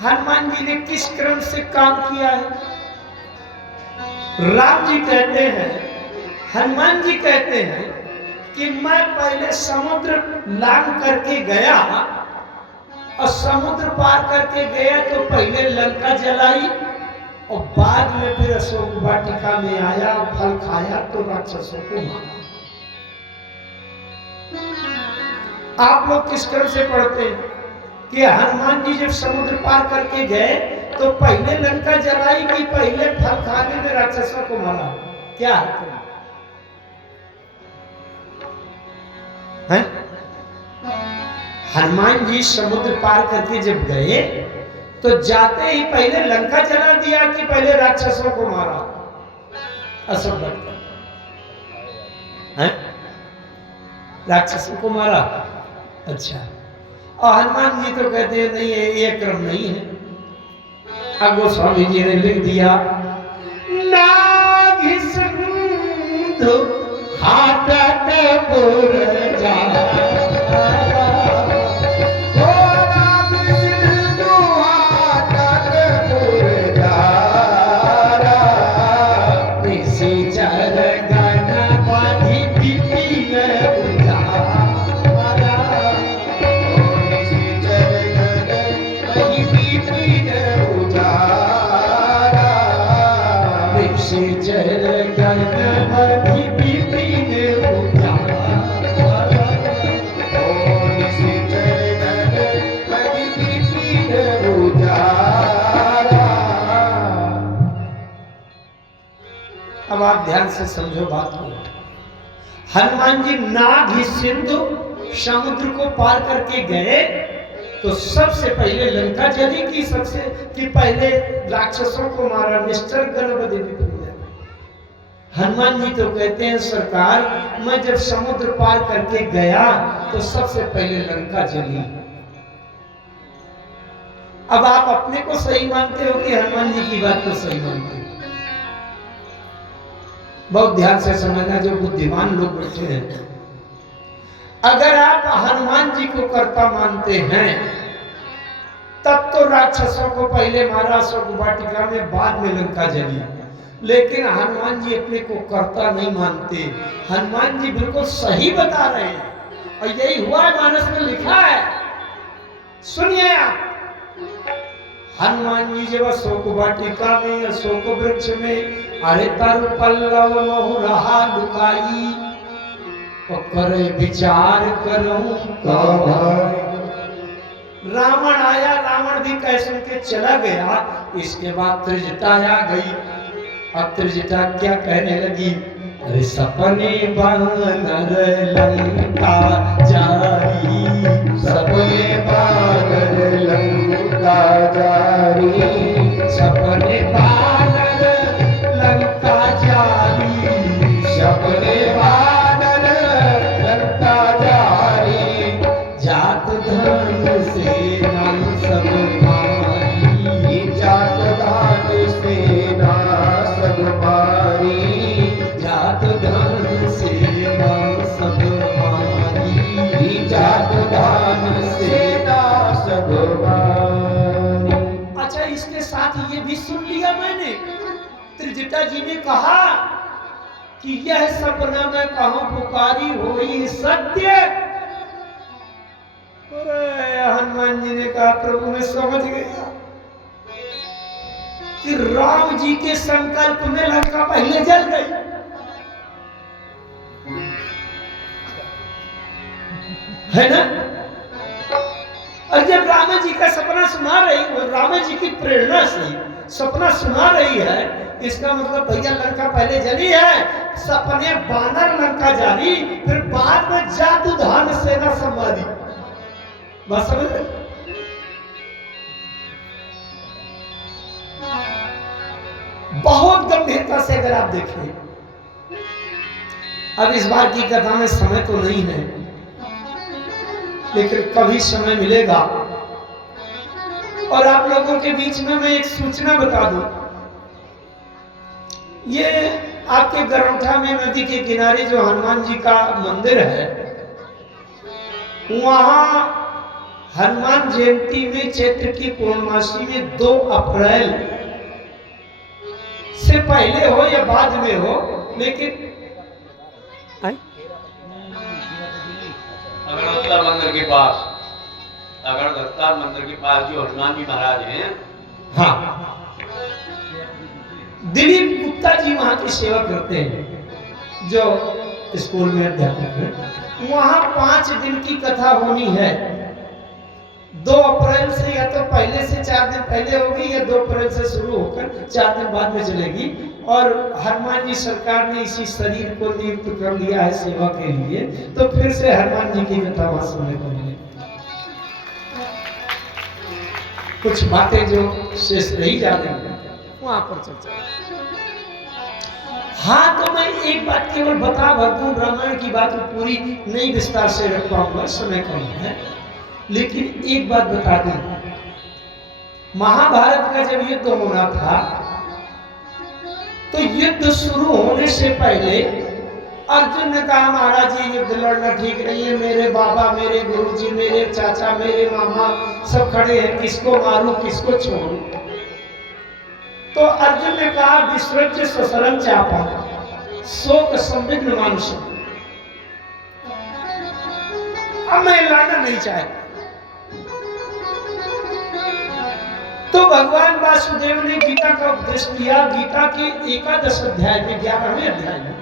हनुमान जी ने किस क्रम से काम किया है? राम जी कहते हैं, हनुमान जी कहते हैं कि मैं पहले समुद्र लांग करके गया, और समुद्र पार करके गया तो पहले लंका जलाई और बाद में फिर अशोक वाटिका में आया, फल खाया तो राक्षसों को मारा। आप लोग किस क्रम से पढ़ते हैं कि हनुमान जी जब समुद्र पार करके गए तो पहले लंका जलाई कि पहले फल खाने में राक्षसों को मारा? क्या है? हनुमान जी समुद्र पार करके जब गए तो जाते ही पहले लंका जला दिया कि पहले राक्षसों को मारा? असंभव है, राक्षसों को मारा। अच्छा, और हनुमान जी तो कहते हैं नहीं, ये क्रम नहीं है। अब गोस्वामी जी ने लिख दिया, नाग सिंधु हाटक पुरजा, अब आप ध्यान से समझो बात को। हनुमान जी नाग ही सिंधु समुद्र को पार करके गए तो सबसे पहले लंका जली कि पहले राक्षसों को मारा? मिस्टर गणपति विपुल, हनुमान जी तो कहते हैं सरकार, मैं जब समुद्र पार करके गया तो सबसे पहले लंका जली। अब आप अपने को सही मानते हो कि हनुमान जी की बात को सही मानते हो? बहुत ध्यान से समझना जो बुद्धिमान लोग बैठे हैं। अगर आप हनुमान जी को कर्ता मानते हैं तब तो राक्षसों को पहले मारा अशोक वाटिका में, बाद में लंका जली। लेकिन हनुमान जी अपने को कर्ता नहीं मानते। हनुमान जी बिल्कुल सही बता रहे हैं और यही हुआ है, मानस में लिखा है। सुनिए आप, हनुमान जी जब अशोक वाटिका में अशोक वृक्ष में अरे तरु पल्लव मोह रहा लुकाई, तो करे विचार करूं रावण आया, रावण भी कैसे के चला गया। इसके बाद त्रिजटा आ गई। अब त्रिजटा क्या कहने लगी, अरे सपने बानर लंका जारी, सपने बानर लंका जारी, सपने बानर लंका जारी, सपने बानर लंका जारी, जात धर्म से नाम सब मारी, जात दान सेना सब मारी, जात धर्म से नाम सब मारी, जात दान सेना सब मारी। अच्छा, इसके साथ ये भी सुन लिया मैंने, त्रिजटा जी ने कहा कि यह सपना में कहूं पुकारी होई सत्य। अरे हनुमान जी ने कहा, प्रभु मैं समझ गया कि राम जी के संकल्प में लंका पहले जल गई। है ना? और जब राम जी का सपना सुना रही, और राम जी की प्रेरणा से सपना सुना रही है, इसका मतलब भैया लंका पहले जली है, सपने बानर लंका जारी, फिर बाद में जादू धान सेना संवादी। बस समझ रहे? बहुत गंभीरता से अगर आप देखें, अब इस बार की कथा में समय तो नहीं है, लेकिन कभी समय मिलेगा और आप लोगों के बीच में मैं एक सूचना बता दूं। ये आपके गरौठा में नदी के किनारे जो हनुमान जी का मंदिर है, वहां हनुमान जयंती में चैत्र की पूर्णमासी में 2 अप्रैल से पहले हो या बाद में हो, लेकिन अगरदत्ता मंदिर के पास, अगरदत्ता मंदिर के पास जो हनुमान जी महाराज हैं, हाँ, दिलीप गुप्ता जी वहां की सेवा करते हैं, जो स्कूल में अध्यापक हैं। वहां 5 दिन की कथा होनी है। 2 अप्रैल से, या तो पहले से 4 दिन पहले होगी, या 2 अप्रैल से शुरू होकर 4 दिन बाद में चलेगी। और हनुमान जी सरकार ने इसी शरीर को नियुक्त कर लिया है सेवा के लिए, तो फिर से हनुमान जी की कथा वहां सुनने को मिलेगी। कुछ बातें जो शेष रही जा रही है वहां पर चर्चा। हाँ, तो मैं एक बात केवल बता भरपूर, रामायण की बात पूरी नहीं विस्तार से रख पाऊंगा, समय कम है, लेकिन एक बात बता दूं, महाभारत का जब युद्ध होना था, तो युद्ध शुरू होने से पहले अर्जुन ने कहा, महाराज ये युद्ध लड़ना ठीक नहीं है, मेरे बाबा, मेरे गुरुजी, मेरे चाचा, मेरे मामा सब खड़े हैं, किसको मारूं किसको छोड़ूं। तो अर्जुन ने कहा, विसृज्य ससरम चापा शोक संविघ्न मानुषम, अब मैं लड़ना नहीं चाहता। तो भगवान वासुदेव ने गीता का उपदेश किया। गीता के 11 अध्याय में, 11वें अध्याय में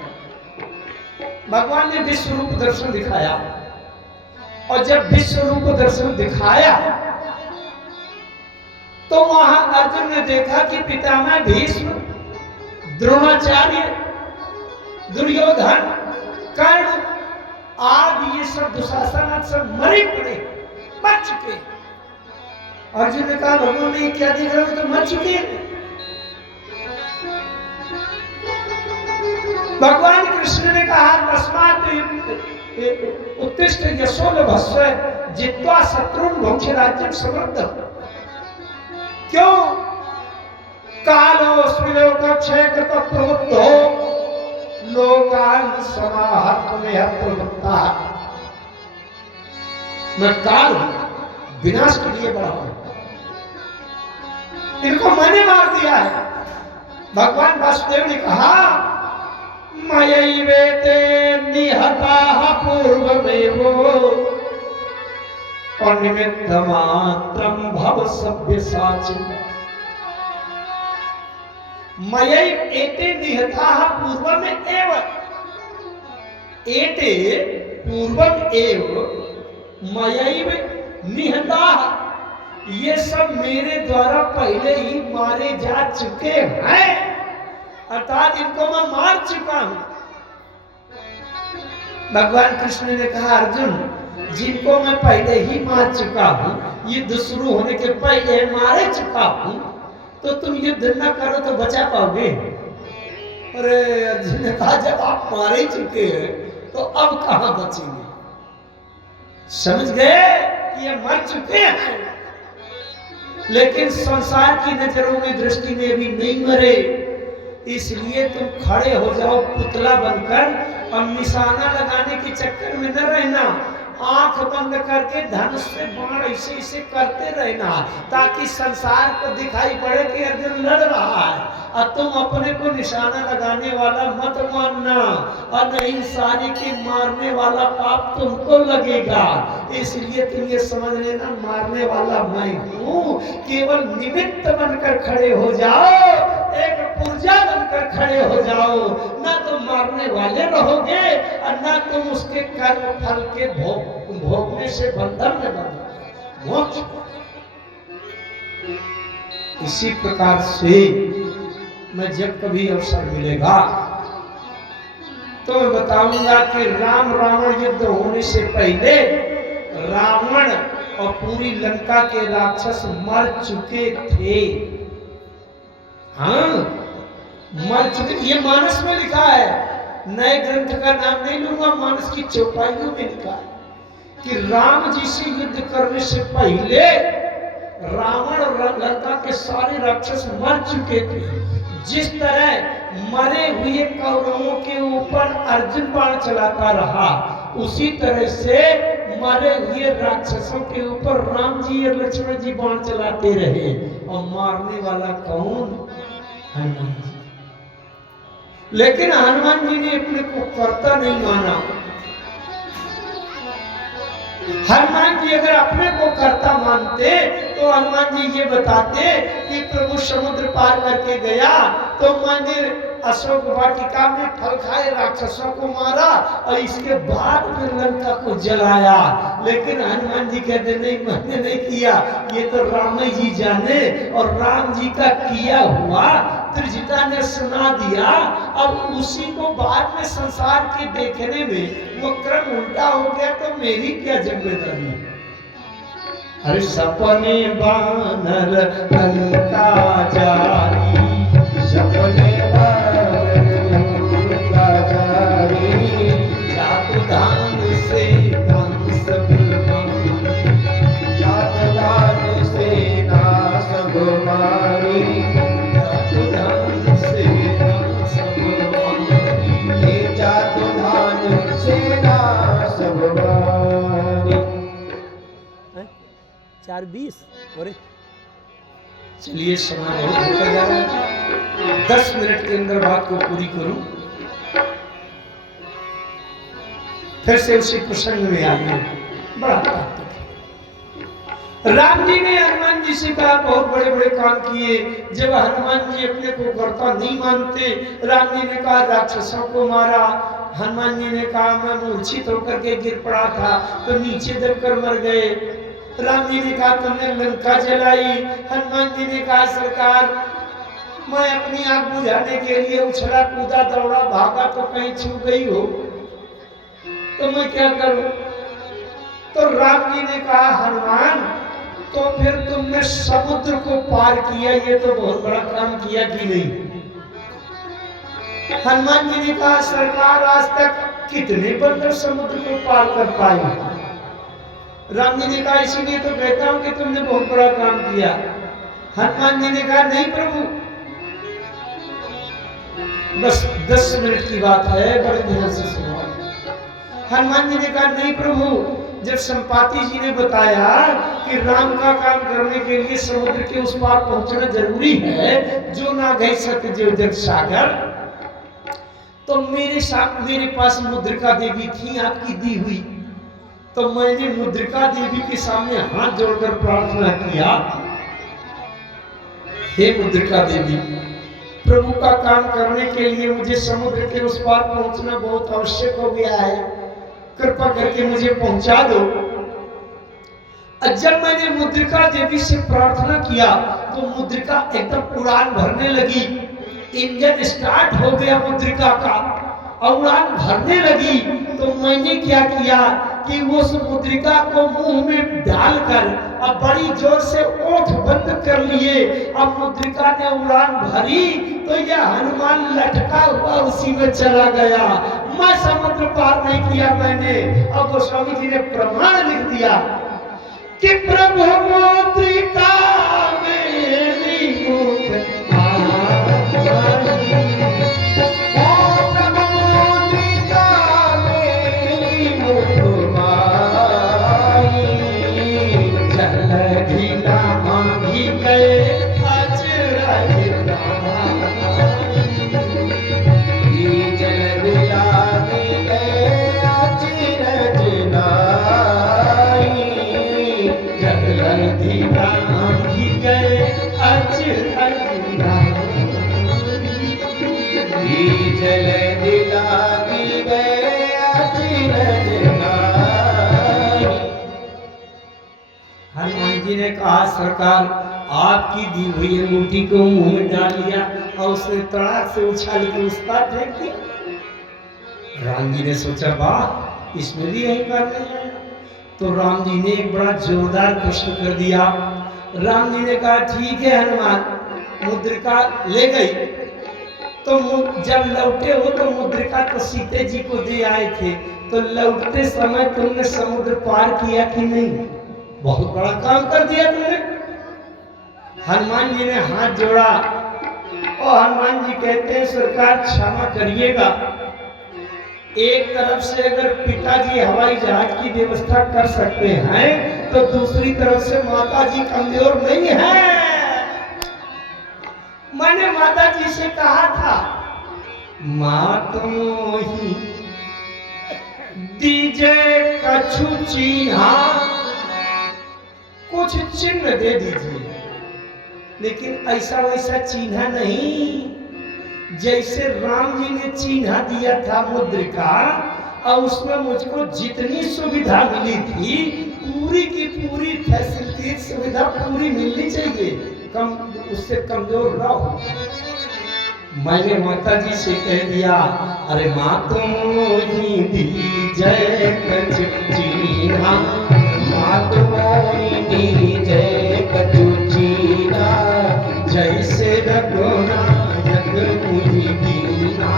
भगवान ने विश्व रूप दर्शन दिखाया। और जब विश्व रूप दर्शन दिखाया तो वहां अर्जुन ने देखा कि पितामह भीष्म, द्रोणाचार्य, दुर्योधन, कर्ण आदि ये सब दुशासन आदि सब मरे पड़े, मर चुके। अर्जुन ने कहा, भगवान ने क्या देख रहे हो, तो मर चुके हैं। भगवान कृष्ण ने कहा, तस्मात् उत्तिष्ठ यशो लभस्व जित्वा शत्रुन् भुङ्क्ष्य राज्यं समृद्धम्। क्यों? कालोऽस्मि लोकक्षयकृतः प्रवृद्धो लोकान समाहत में प्रवृत्ता, मैं काल हूं, विनाश के लिए बड़ा हूं। इनको मैंने मार दिया है। भगवान वासुदेव ने कहा मयैवेते निहताः पूर्वमेवो अनिमित्तमात्रं भव सव्यसाची। मयैव एते निहताः पूर्वम एव, एते पूर्वम एव मयैव निहताः, ये सब मेरे द्वारा पहले ही मारे जा चुके हैं, अर्थात इनको मैं मार चुका हूं। भगवान कृष्ण ने कहा अर्जुन, जिनको मैं पहले ही मार चुका हूं, युद्ध शुरू होने के पहले मारे चुका हूं, तो तुम युद्ध न करो तो बचा पाओगे? अरे अर्जुन ने कहा जब आप मारे चुके हैं तो अब कहां बचेंगे? समझ गए कि ये मर चुके हैं, लेकिन संसार की नजरों में दृष्टि में भी नहीं मरे। इसलिए तुम खड़े हो जाओ पुतला बनकर और निशाना लगाने के चक्कर में न रहना। आंख बंद करके धनुष से बाण ऐसे ऐसे करते रहना, ताकि संसार को दिखाई पड़े कि अर्जुन लड़ रहा है, और तुम अपने को निशाना लगाने वाला मत मानना, और नहीं सारे के मारने वाला पाप तुमको लगेगा। इसलिए तुम ये समझ लेना मारने वाला मैं हूँ, केवल निमित्त बनकर खड़े हो जाओ, एक पुर्जा बनकर खड़े हो जाओ, ना तुम मारने वाले रहोगे और ना तुम उसके कर्म फल के भोगने से बंधन में बंधोगे, मोक्ष। इसी प्रकार से मैं जब कभी अवसर मिलेगा तो मैं बताऊंगा कि राम रावण युद्ध होने से पहले रावण और पूरी लंका के राक्षस मर चुके थे। हाँ, मर चुके। ये मानस में लिखा है, नए ग्रंथ का नाम नहीं लूंगा, मानस की चौपाइयों में लिखा है कि राम जी से युद्ध करने से पहले रावण और लंका के सारे राक्षस मर चुके थे। जिस तरह मरे हुए कौरवों के ऊपर अर्जुन बाण चलाता रहा, उसी तरह से मरे हुए राक्षसों के ऊपर राम जी और लक्ष्मण जी बाण चलाते रहे। और मारने वाला कौन? हनुमान जी। लेकिन हनुमान जी ने अपने को कर्ता नहीं माना। हनुमान जी अगर अपने को कर्ता मानते तो हनुमान जी ये बताते कि प्रभु समुद्र पार करके गया तो मैंने अशोक वाटिका में फल खाए राक्षसों को मारा और इसके बाद फिर लंका को जलाया। लेकिन हनुमान जी कहते नहीं, मैंने नहीं किया, ये तो राम जी जाने, और राम जी का किया हुआ त्रिजटा ने सुना दिया। अब उसी को बाद में संसार के देखने में वो क्रम उल्टा हो गया तो मेरी क्या जिम्मेदारी? अरे सपने बानर लंका जारी, सपने बानर लंका जारी, जातु धाम से धाम सब मारी, जात दान से ना सब मारी, जातु धाम से धाम सब मारी, ये जात दान से ना सब मारी। 4:20। अरे चलिए, समय बहुत होता जा रहा है, 10 मिनट के अंदर बात को पूरी करूं, फिर से उसी प्रसंग में आइए। बड़ा तात्विक है। राम जी ने हनुमान जी से कहा बहुत बड़े बड़े काम किए। जब हनुमान जी अपने को कर्ता नहीं मानते, राम जी ने कहा राक्षसों को मारा। हनुमान जी ने कहा मैं मूर्छित होकर के गिर पड़ा था तो नीचे दबकर मर गए। राम जी ने कहा तुमने लंका जलाई। हनुमान जी ने कहा सरकार मैं अपनी आग बुझाने के लिए उछला कूदा दौड़ा भागा तो कहीं छूट गई हो तो मैं क्या करूं? तो राम जी ने कहा हनुमान तो फिर तुमने समुद्र को पार किया, ये तो बहुत बड़ा काम किया कि नहीं? हनुमान जी ने कहा सरकार आज तक कितने बंदर समुद्र को पार कर पाए? राम जी ने कहा इसीलिए तो कहता हूं कि तुमने बहुत बड़ा काम किया। हनुमान जी ने कहा नहीं प्रभु, बस 10 मिनट की बात है, बड़े ध्यान से सुनो। हनुमान जी ने कहा नहीं प्रभु, जब संपाति जी ने बताया कि राम का काम करने के लिए समुद्र के उस पार पहुंचना जरूरी है, जो ना गए सत्य जो जग सागर, तो मेरे पास मुद्रिका देवी थी आपकी दी हुई, तो मैंने मुद्रिका देवी के सामने हाथ जोड़कर प्रार्थना किया, हे मुद्रिका देवी, प्रभु का काम करने के लिए मुझे समुद्र के उस पार पहुंचना बहुत आवश्यक हो गया है, कृपा करके मुझे पहुंचा दो। जब मैंने मुद्रिका देवी से प्रार्थना किया तो मुद्रिका एकदम उड़ान भरने लगी, इंजन स्टार्ट हो गया मुद्रिका का और उड़ान भरने लगी। तो मैंने क्या किया कि उस मुद्रिका को मुंह में डालकर अब बड़ी जोर से ओठ बंद कर लिए। अब मुद्रिका ने उड़ान भरी तो यह हनुमान लटका हुआ उसी में चला गया। मैं समुद्र पार नहीं किया मैंने। अब गोस्वामी जी ने प्रमाण लिख दिया कि प्रभु मुद्रिका मेरी मुख हनुमान जी ने कहा सरकार आपकी दी हुई अंगूठी को मुंह में डाल लिया और उसने तड़ाक से उछाल के उस पार फेंक दिया। राम जी ने सोचा वाह इसमें भी यही करना है, तो राम जी ने एक बड़ा जोरदार प्रश्न कर दिया। राम जी ने कहा ठीक है हनुमान, मुद्रिका ले गई। तो जब लौटे हो तो मुद्रिका तो सीते जी को दे आए थे, तो लौटते समय तुमने समुद्र पार किया कि नहीं? बहुत बड़ा काम कर दिया तुमने। हनुमान जी ने हाथ जोड़ा और हनुमान जी कहते हैं सरकार क्षमा करिएगा, एक तरफ से अगर पिताजी हवाई जहाज की व्यवस्था कर सकते हैं तो दूसरी तरफ से माता जी कमजोर नहीं है। मैंने माता जी से कहा था मां तुम ही दीजे कछु चिन्हा, कुछ चिन्ह दे दीजिए, लेकिन ऐसा वैसा चिन्ह नहीं जैसे राम जी ने चिन्ह दिया था मुद्रिका, और उसमें मुझको जितनी सुविधा मिली थी पूरी की पूरी फैसिलिटी सुविधा पूरी मिलनी चाहिए, कम उससे कमजोर ना हो। मैंने माता जी से कह दिया अरे माँ तुम ही दीजिए कछु चिन्हा, माँ तुम ही दीजिए कछु चिन्हा, जैसे रघुनायक मुझे दीना,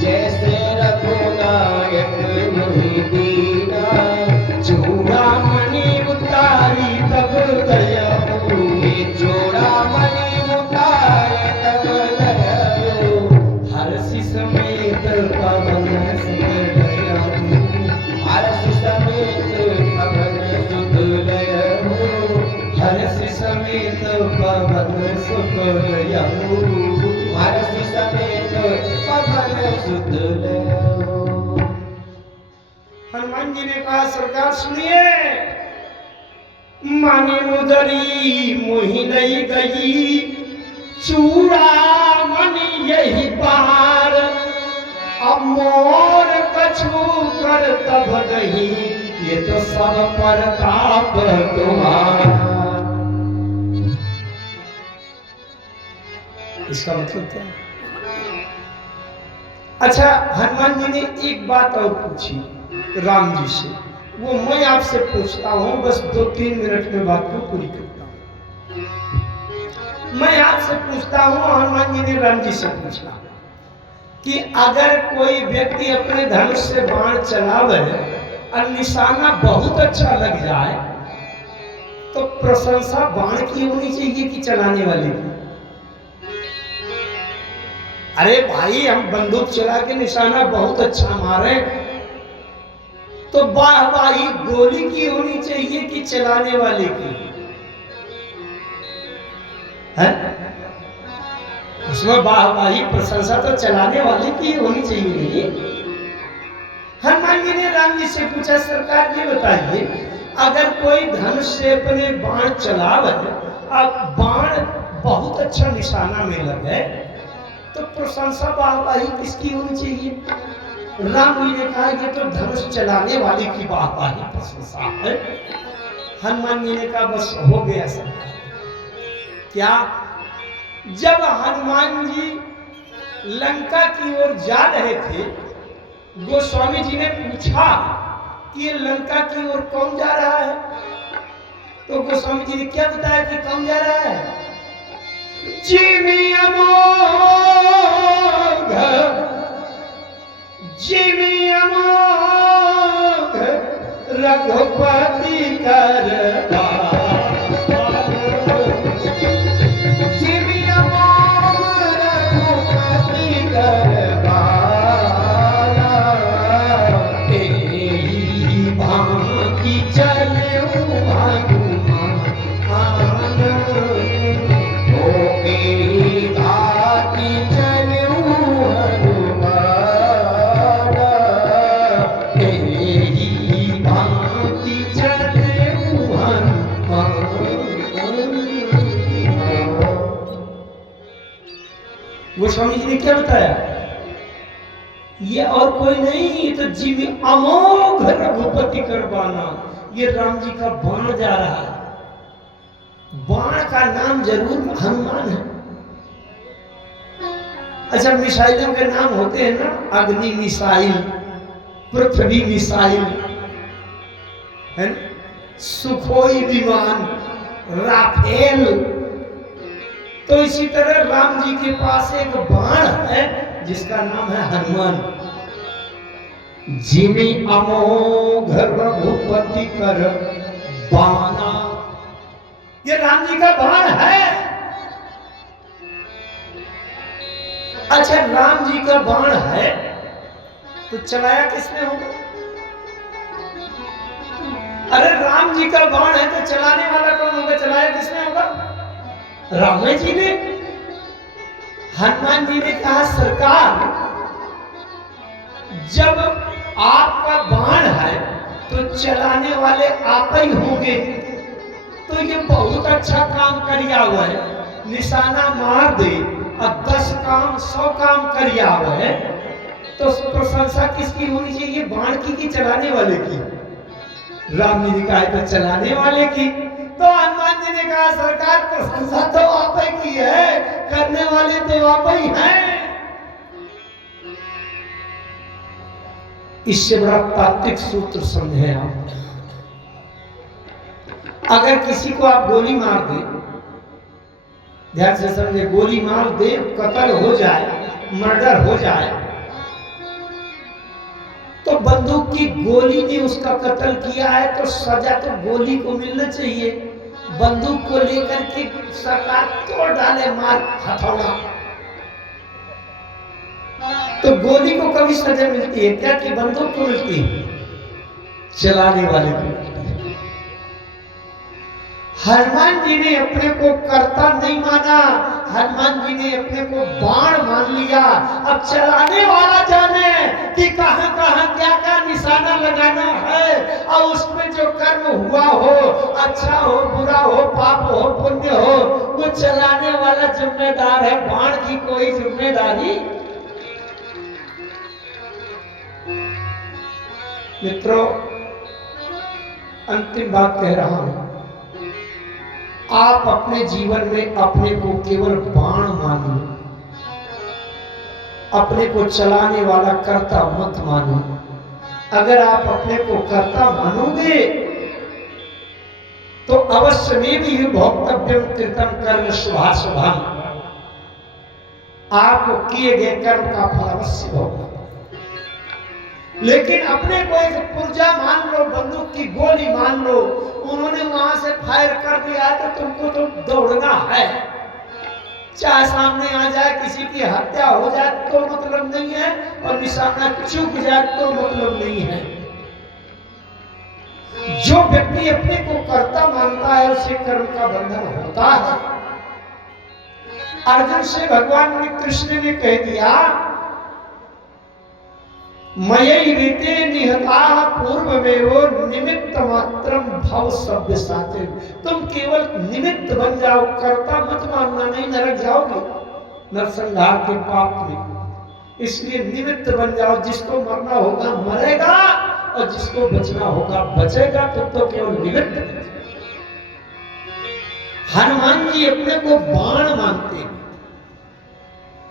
जैसे रघुनायक मुझे दीना, चूड़ामणि उतारी तब गया चूड़ामणि उतारे तब गया, हर्षि समेत पवन सुत गया, हर्षि समेत पवन सुत गया, हर्षि समेत पवन सुत गया, हर्षि समेत पवन सुत गया। हनुमान जी ने कहा सरकार सुनिए, माने मुदरी मोहि नहीं गई, चूड़ामणि यही पार, अब मोर कछु कर तब नहीं, ये तो सब प्रताप तुम्हारा। इसका मतलब क्या है? अच्छा हनुमान जी ने एक बात और पूछी राम जी से, वो मैं आपसे पूछता हूं, बस 2-3 मिनट में बात को पूरी करता हूं। मैं आपसे पूछता हूं, हनुमान जी ने राम जी से पूछा कि अगर कोई व्यक्ति अपने धनुष से बाण चलावे और निशाना बहुत अच्छा लग जाए तो प्रशंसा बाण की होनी चाहिए कि चलाने वाले की? अरे भाई हम बंदूक चला के निशाना बहुत अच्छा मारे, तो वाहवाही गोली की होनी चाहिए कि चलाने वाले की है? उसमें वाहवाही प्रशंसा तो चलाने वाले की होनी चाहिए नहीं। हनुमान जी ने राम जी से पूछा, सरकार जी बताइए, अगर कोई धनुष से अपने बाण चलावे, अब बाण बहुत अच्छा निशाना में लगे, तो प्रशंसा वाहवाही किसकी होनी चाहिए? राम जी ने कहा ये तो धनुष चलाने वाले की वाहवाही प्रशंसा है। हनुमान जी ने कहा बस हो गया सरकार। क्या? जब हनुमान जी लंका की ओर जा रहे थे, गोस्वामी जी ने पूछा कि ये लंका की ओर कौन जा रहा है? तो गोस्वामी जी ने क्या बताया कि कौन जा रहा है? जिमि अमोघ रघुपति कर गोस्वामी जी ने क्या बताया? ये और कोई नहीं, ये तो जीवी अमोघ रघुपति करवाना, ये राम जी का बाण जा रहा है। बाण का नाम जरूर हनुमान है। अच्छा, मिसाइलों के नाम होते हैं ना, अग्नि मिसाइल, पृथ्वी मिसाइल है ना, सुखोई विमान, राफेल। तो इसी तरह राम जी के पास एक बाण है जिसका नाम है हनुमान। जिमि अमोघ रघुपति कर बाना, ये राम जी का बाण है। अच्छा, राम जी का बाण है तो चलाया किसने होगा? अरे राम जी का बाण है तो चलाने वाला कौन होगा? चलाया किसने होगा? राम जी ने। हनुमान जी ने कहा सरकार, जब आपका बाण है तो चलाने वाले आप ही होंगे, तो ये बहुत अच्छा काम करिया हुआ है। निशाना मार दे और 10 काम 100 काम करिया हुआ है, तो प्रशंसा किसकी होनी चाहिए? बाण की कि चलाने वाले की? राम जी ने कहा तो चलाने वाले की। तो हनुमान जी ने कहा सरकार, प्रशंसा तो आप ही की है, करने वाले तो आप ही हैं। इससे बड़ा तात्विक सूत्र समझे आप। अगर किसी को आप गोली मार दे, ध्यान से समझे, गोली मार दे, कत्ल हो जाए, मर्डर हो जाए, तो बंदूक की गोली ने उसका कत्ल किया है तो सजा तो गोली को मिलना चाहिए। बंदूक को लेकर के सरकार तोड़ डाले मार हथौड़ा, तो गोली को कभी सजा मिलती है क्या कि बंदूक को मिलती है? चलाने वाले को। हनुमान जी ने अपने को कर्ता नहीं माना, हनुमान जी ने अपने को बाण मान लिया। अब चलाने वाला जाने कि कहां कहां क्या क्या निशाना लगाना है, और उसमें जो कर्म हुआ हो, अच्छा हो, बुरा हो, पाप हो, पुण्य हो, वो चलाने वाला जिम्मेदार है, बाण की कोई जिम्मेदारी। मित्रों, अंतिम बात कह रहा हूं, आप अपने जीवन में अपने को केवल बाण मानो, अपने को चलाने वाला कर्ता मत मानो। अगर आप अपने को कर्ता मानोगे तो अवश्य में भी भोक्तव्यम कृतम कर्म शुभाशुभम, आपको किए गए कर्म का फल अवश्य भोगना। लेकिन अपने को एक पुर्जा मान लो, बंदूक की गोली मान लो, उन्होंने वहां से फायर कर दिया तो तुमको तो दौड़ना है, चाहे सामने आ जाए, किसी की हत्या हो जाए तो मतलब नहीं है, और निशाना चूक जाए तो मतलब नहीं है। जो व्यक्ति अपने को कर्ता मानता है उसे कर्म का बंधन होता है। अर्जुन से भगवान ने कृष्ण ने कह दिया, मयैवेते निहताः पूर्वमेवो निमित्त मात्रम भव सभ्य साचे। तुम केवल निमित्त बन जाओ, कर्ता मत मानना, नहीं नरक जाओगे नरसंहार के पाप में। इसलिए निमित्त बन जाओ, जिसको मरना होगा मरेगा और जिसको बचना होगा बचेगा, तो केवल निमित्त बन जाओ। हनुमान जी अपने को बाण मानते हैं।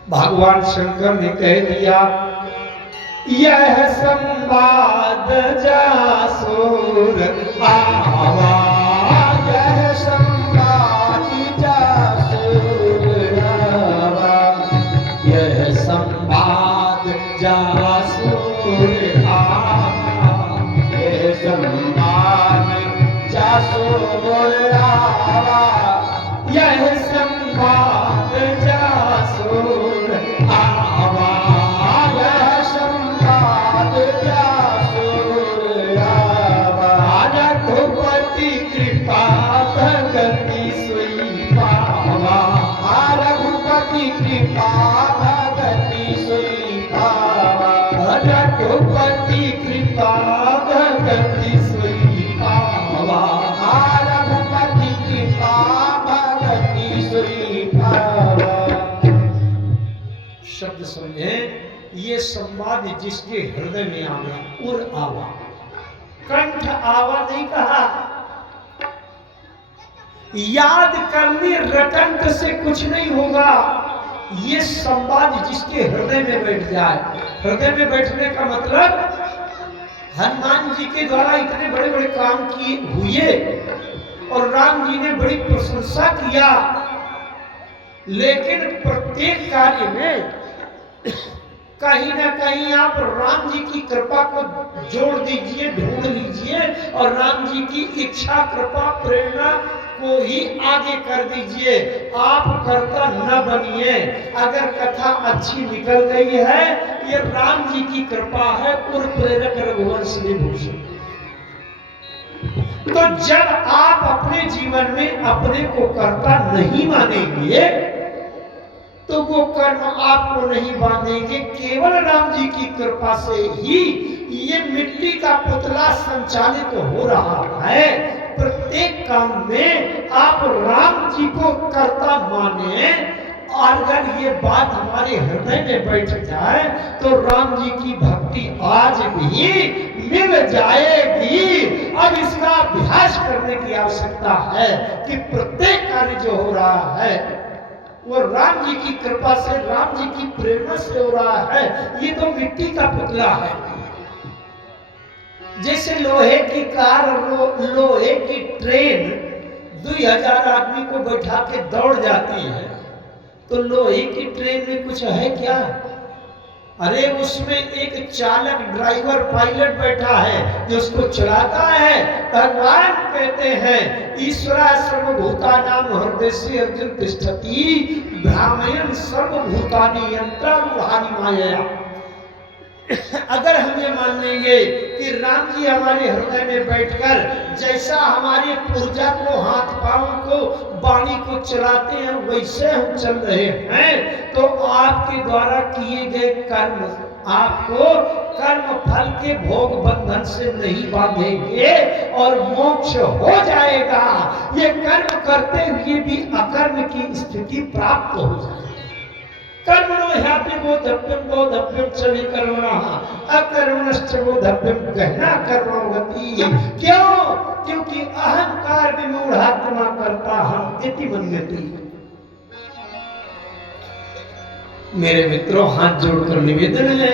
भगवान शंकर ने कह दिया, यह संवाद जासुर आवा, यह संवाद जासुर आवा, यह संवाद जासुर आवा, यह संवाद जासुर आवा, यह संवाद जासुर आवा, यह संवाद जासुर आवा, रघुपति कृपा भगति सुई पावा, रघुपति कृपा भगति सुई पावा, रघुपति कृपा भगति सुई पावा, रघुपति कृपा भगति सुई पावा। शब्द समझे, ये संवाद जिसके हृदय में आवा, उर आवा, कंठ आवा नहीं कहा। याद करने रटंत से कुछ नहीं होगा। ये संवाद जिसके हृदय में बैठ जाए, हृदय में बैठने का मतलब हनुमान जी के द्वारा इतने बड़े बड़े काम किए हुए और राम जी ने बड़ी प्रशंसा किया, लेकिन प्रत्येक कार्य में कहीं ना कहीं आप राम जी की कृपा को जोड़ दीजिए, ढूंढ लीजिए और राम जी की इच्छा, कृपा, प्रेरणा को ही आगे कर दीजिए। आप कर्ता न बनिए। अगर कथा अच्छी निकल गई है, ये राम जी की कृपा है और प्रेरक रघुवंश विभूषण। तो जब आप अपने जीवन में अपने को कर्ता नहीं मानेंगे तो वो कर्म आपको नहीं बांधेंगे। केवल राम जी की कृपा से ही ये मिट्टी का पुतला संचालित हो रहा है। प्रत्येक काम में आप राम जी को कर्ता माने, और अगर ये बात हमारे हृदय में बैठ जाए तो राम जी की भक्ति आज भी मिल जाएगी। अब इसका अभ्यास करने की आवश्यकता है कि प्रत्येक कार्य जो हो रहा है वो राम जी की कृपा से, राम जी की प्रेरणा से हो रहा है। ये तो मिट्टी का पुतला है। जैसे लोहे की कार और लोहे की ट्रेन 2000 आदमी को बैठा के दौड़ जाती है, तो लोहे की ट्रेन में कुछ है क्या? अरे उसमें एक चालक, ड्राइवर, पायलट बैठा है जो उसको चलाता है। भगवान कहते हैं, ईश्वरा सर्वभूतानां हृदयस्य अर्जुन तिष्ठति भ्रामयन् सर्वभूतानि यन्त्रारूढ़ानि मायया। अगर हम ये मान लेंगे कि राम जी हमारे हृदय में बैठकर जैसा हमारे पुर्जा को, हाथ पांव को, वाणी को चलाते हैं वैसे हम चल रहे हैं, तो आपके द्वारा किए गए कर्म आपको कर्म फल के भोग बंधन से नहीं बांधेंगे और मोक्ष हो जाएगा। ये कर्म करते हुए भी अकर्म की स्थिति प्राप्त हो जाएगी। कर्मणो ह्यापि बोधव्यम बोधव्यम च विकर्मणः अकर्मणश्च बोधव्यम गहना कर्मो गति। क्यों? क्योंकि अहंकार विमूढ़ात्मा करता हम इति मन्यते। मेरे मित्रों, हाथ जोड़कर निवेदन है,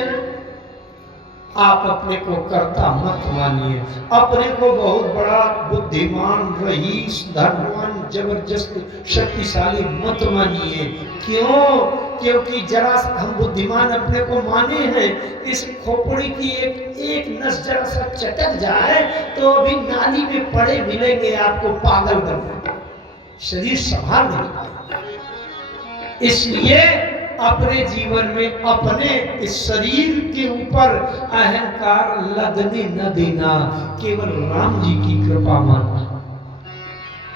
आप अपने को कर्ता मत मानिए। अपने को बहुत बड़ा बुद्धिमान, रईस, धर्मवान, जबरदस्त, शक्तिशाली मत मानिए। क्यों? क्योंकि जरा हम बुद्धिमान अपने को माने हैं, इस खोपड़ी की एक नस जरा सा चटक जाए तो अभी नाली में पड़े मिलेंगे आपको पागल करने, शरीर संभाल नहीं पाएगा। इसलिए अपने जीवन में अपने इस शरीर के ऊपर अहंकार लगने न देना, केवल राम जी की कृपा मानना।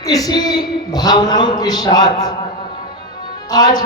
इसी भावनाओं के साथ आज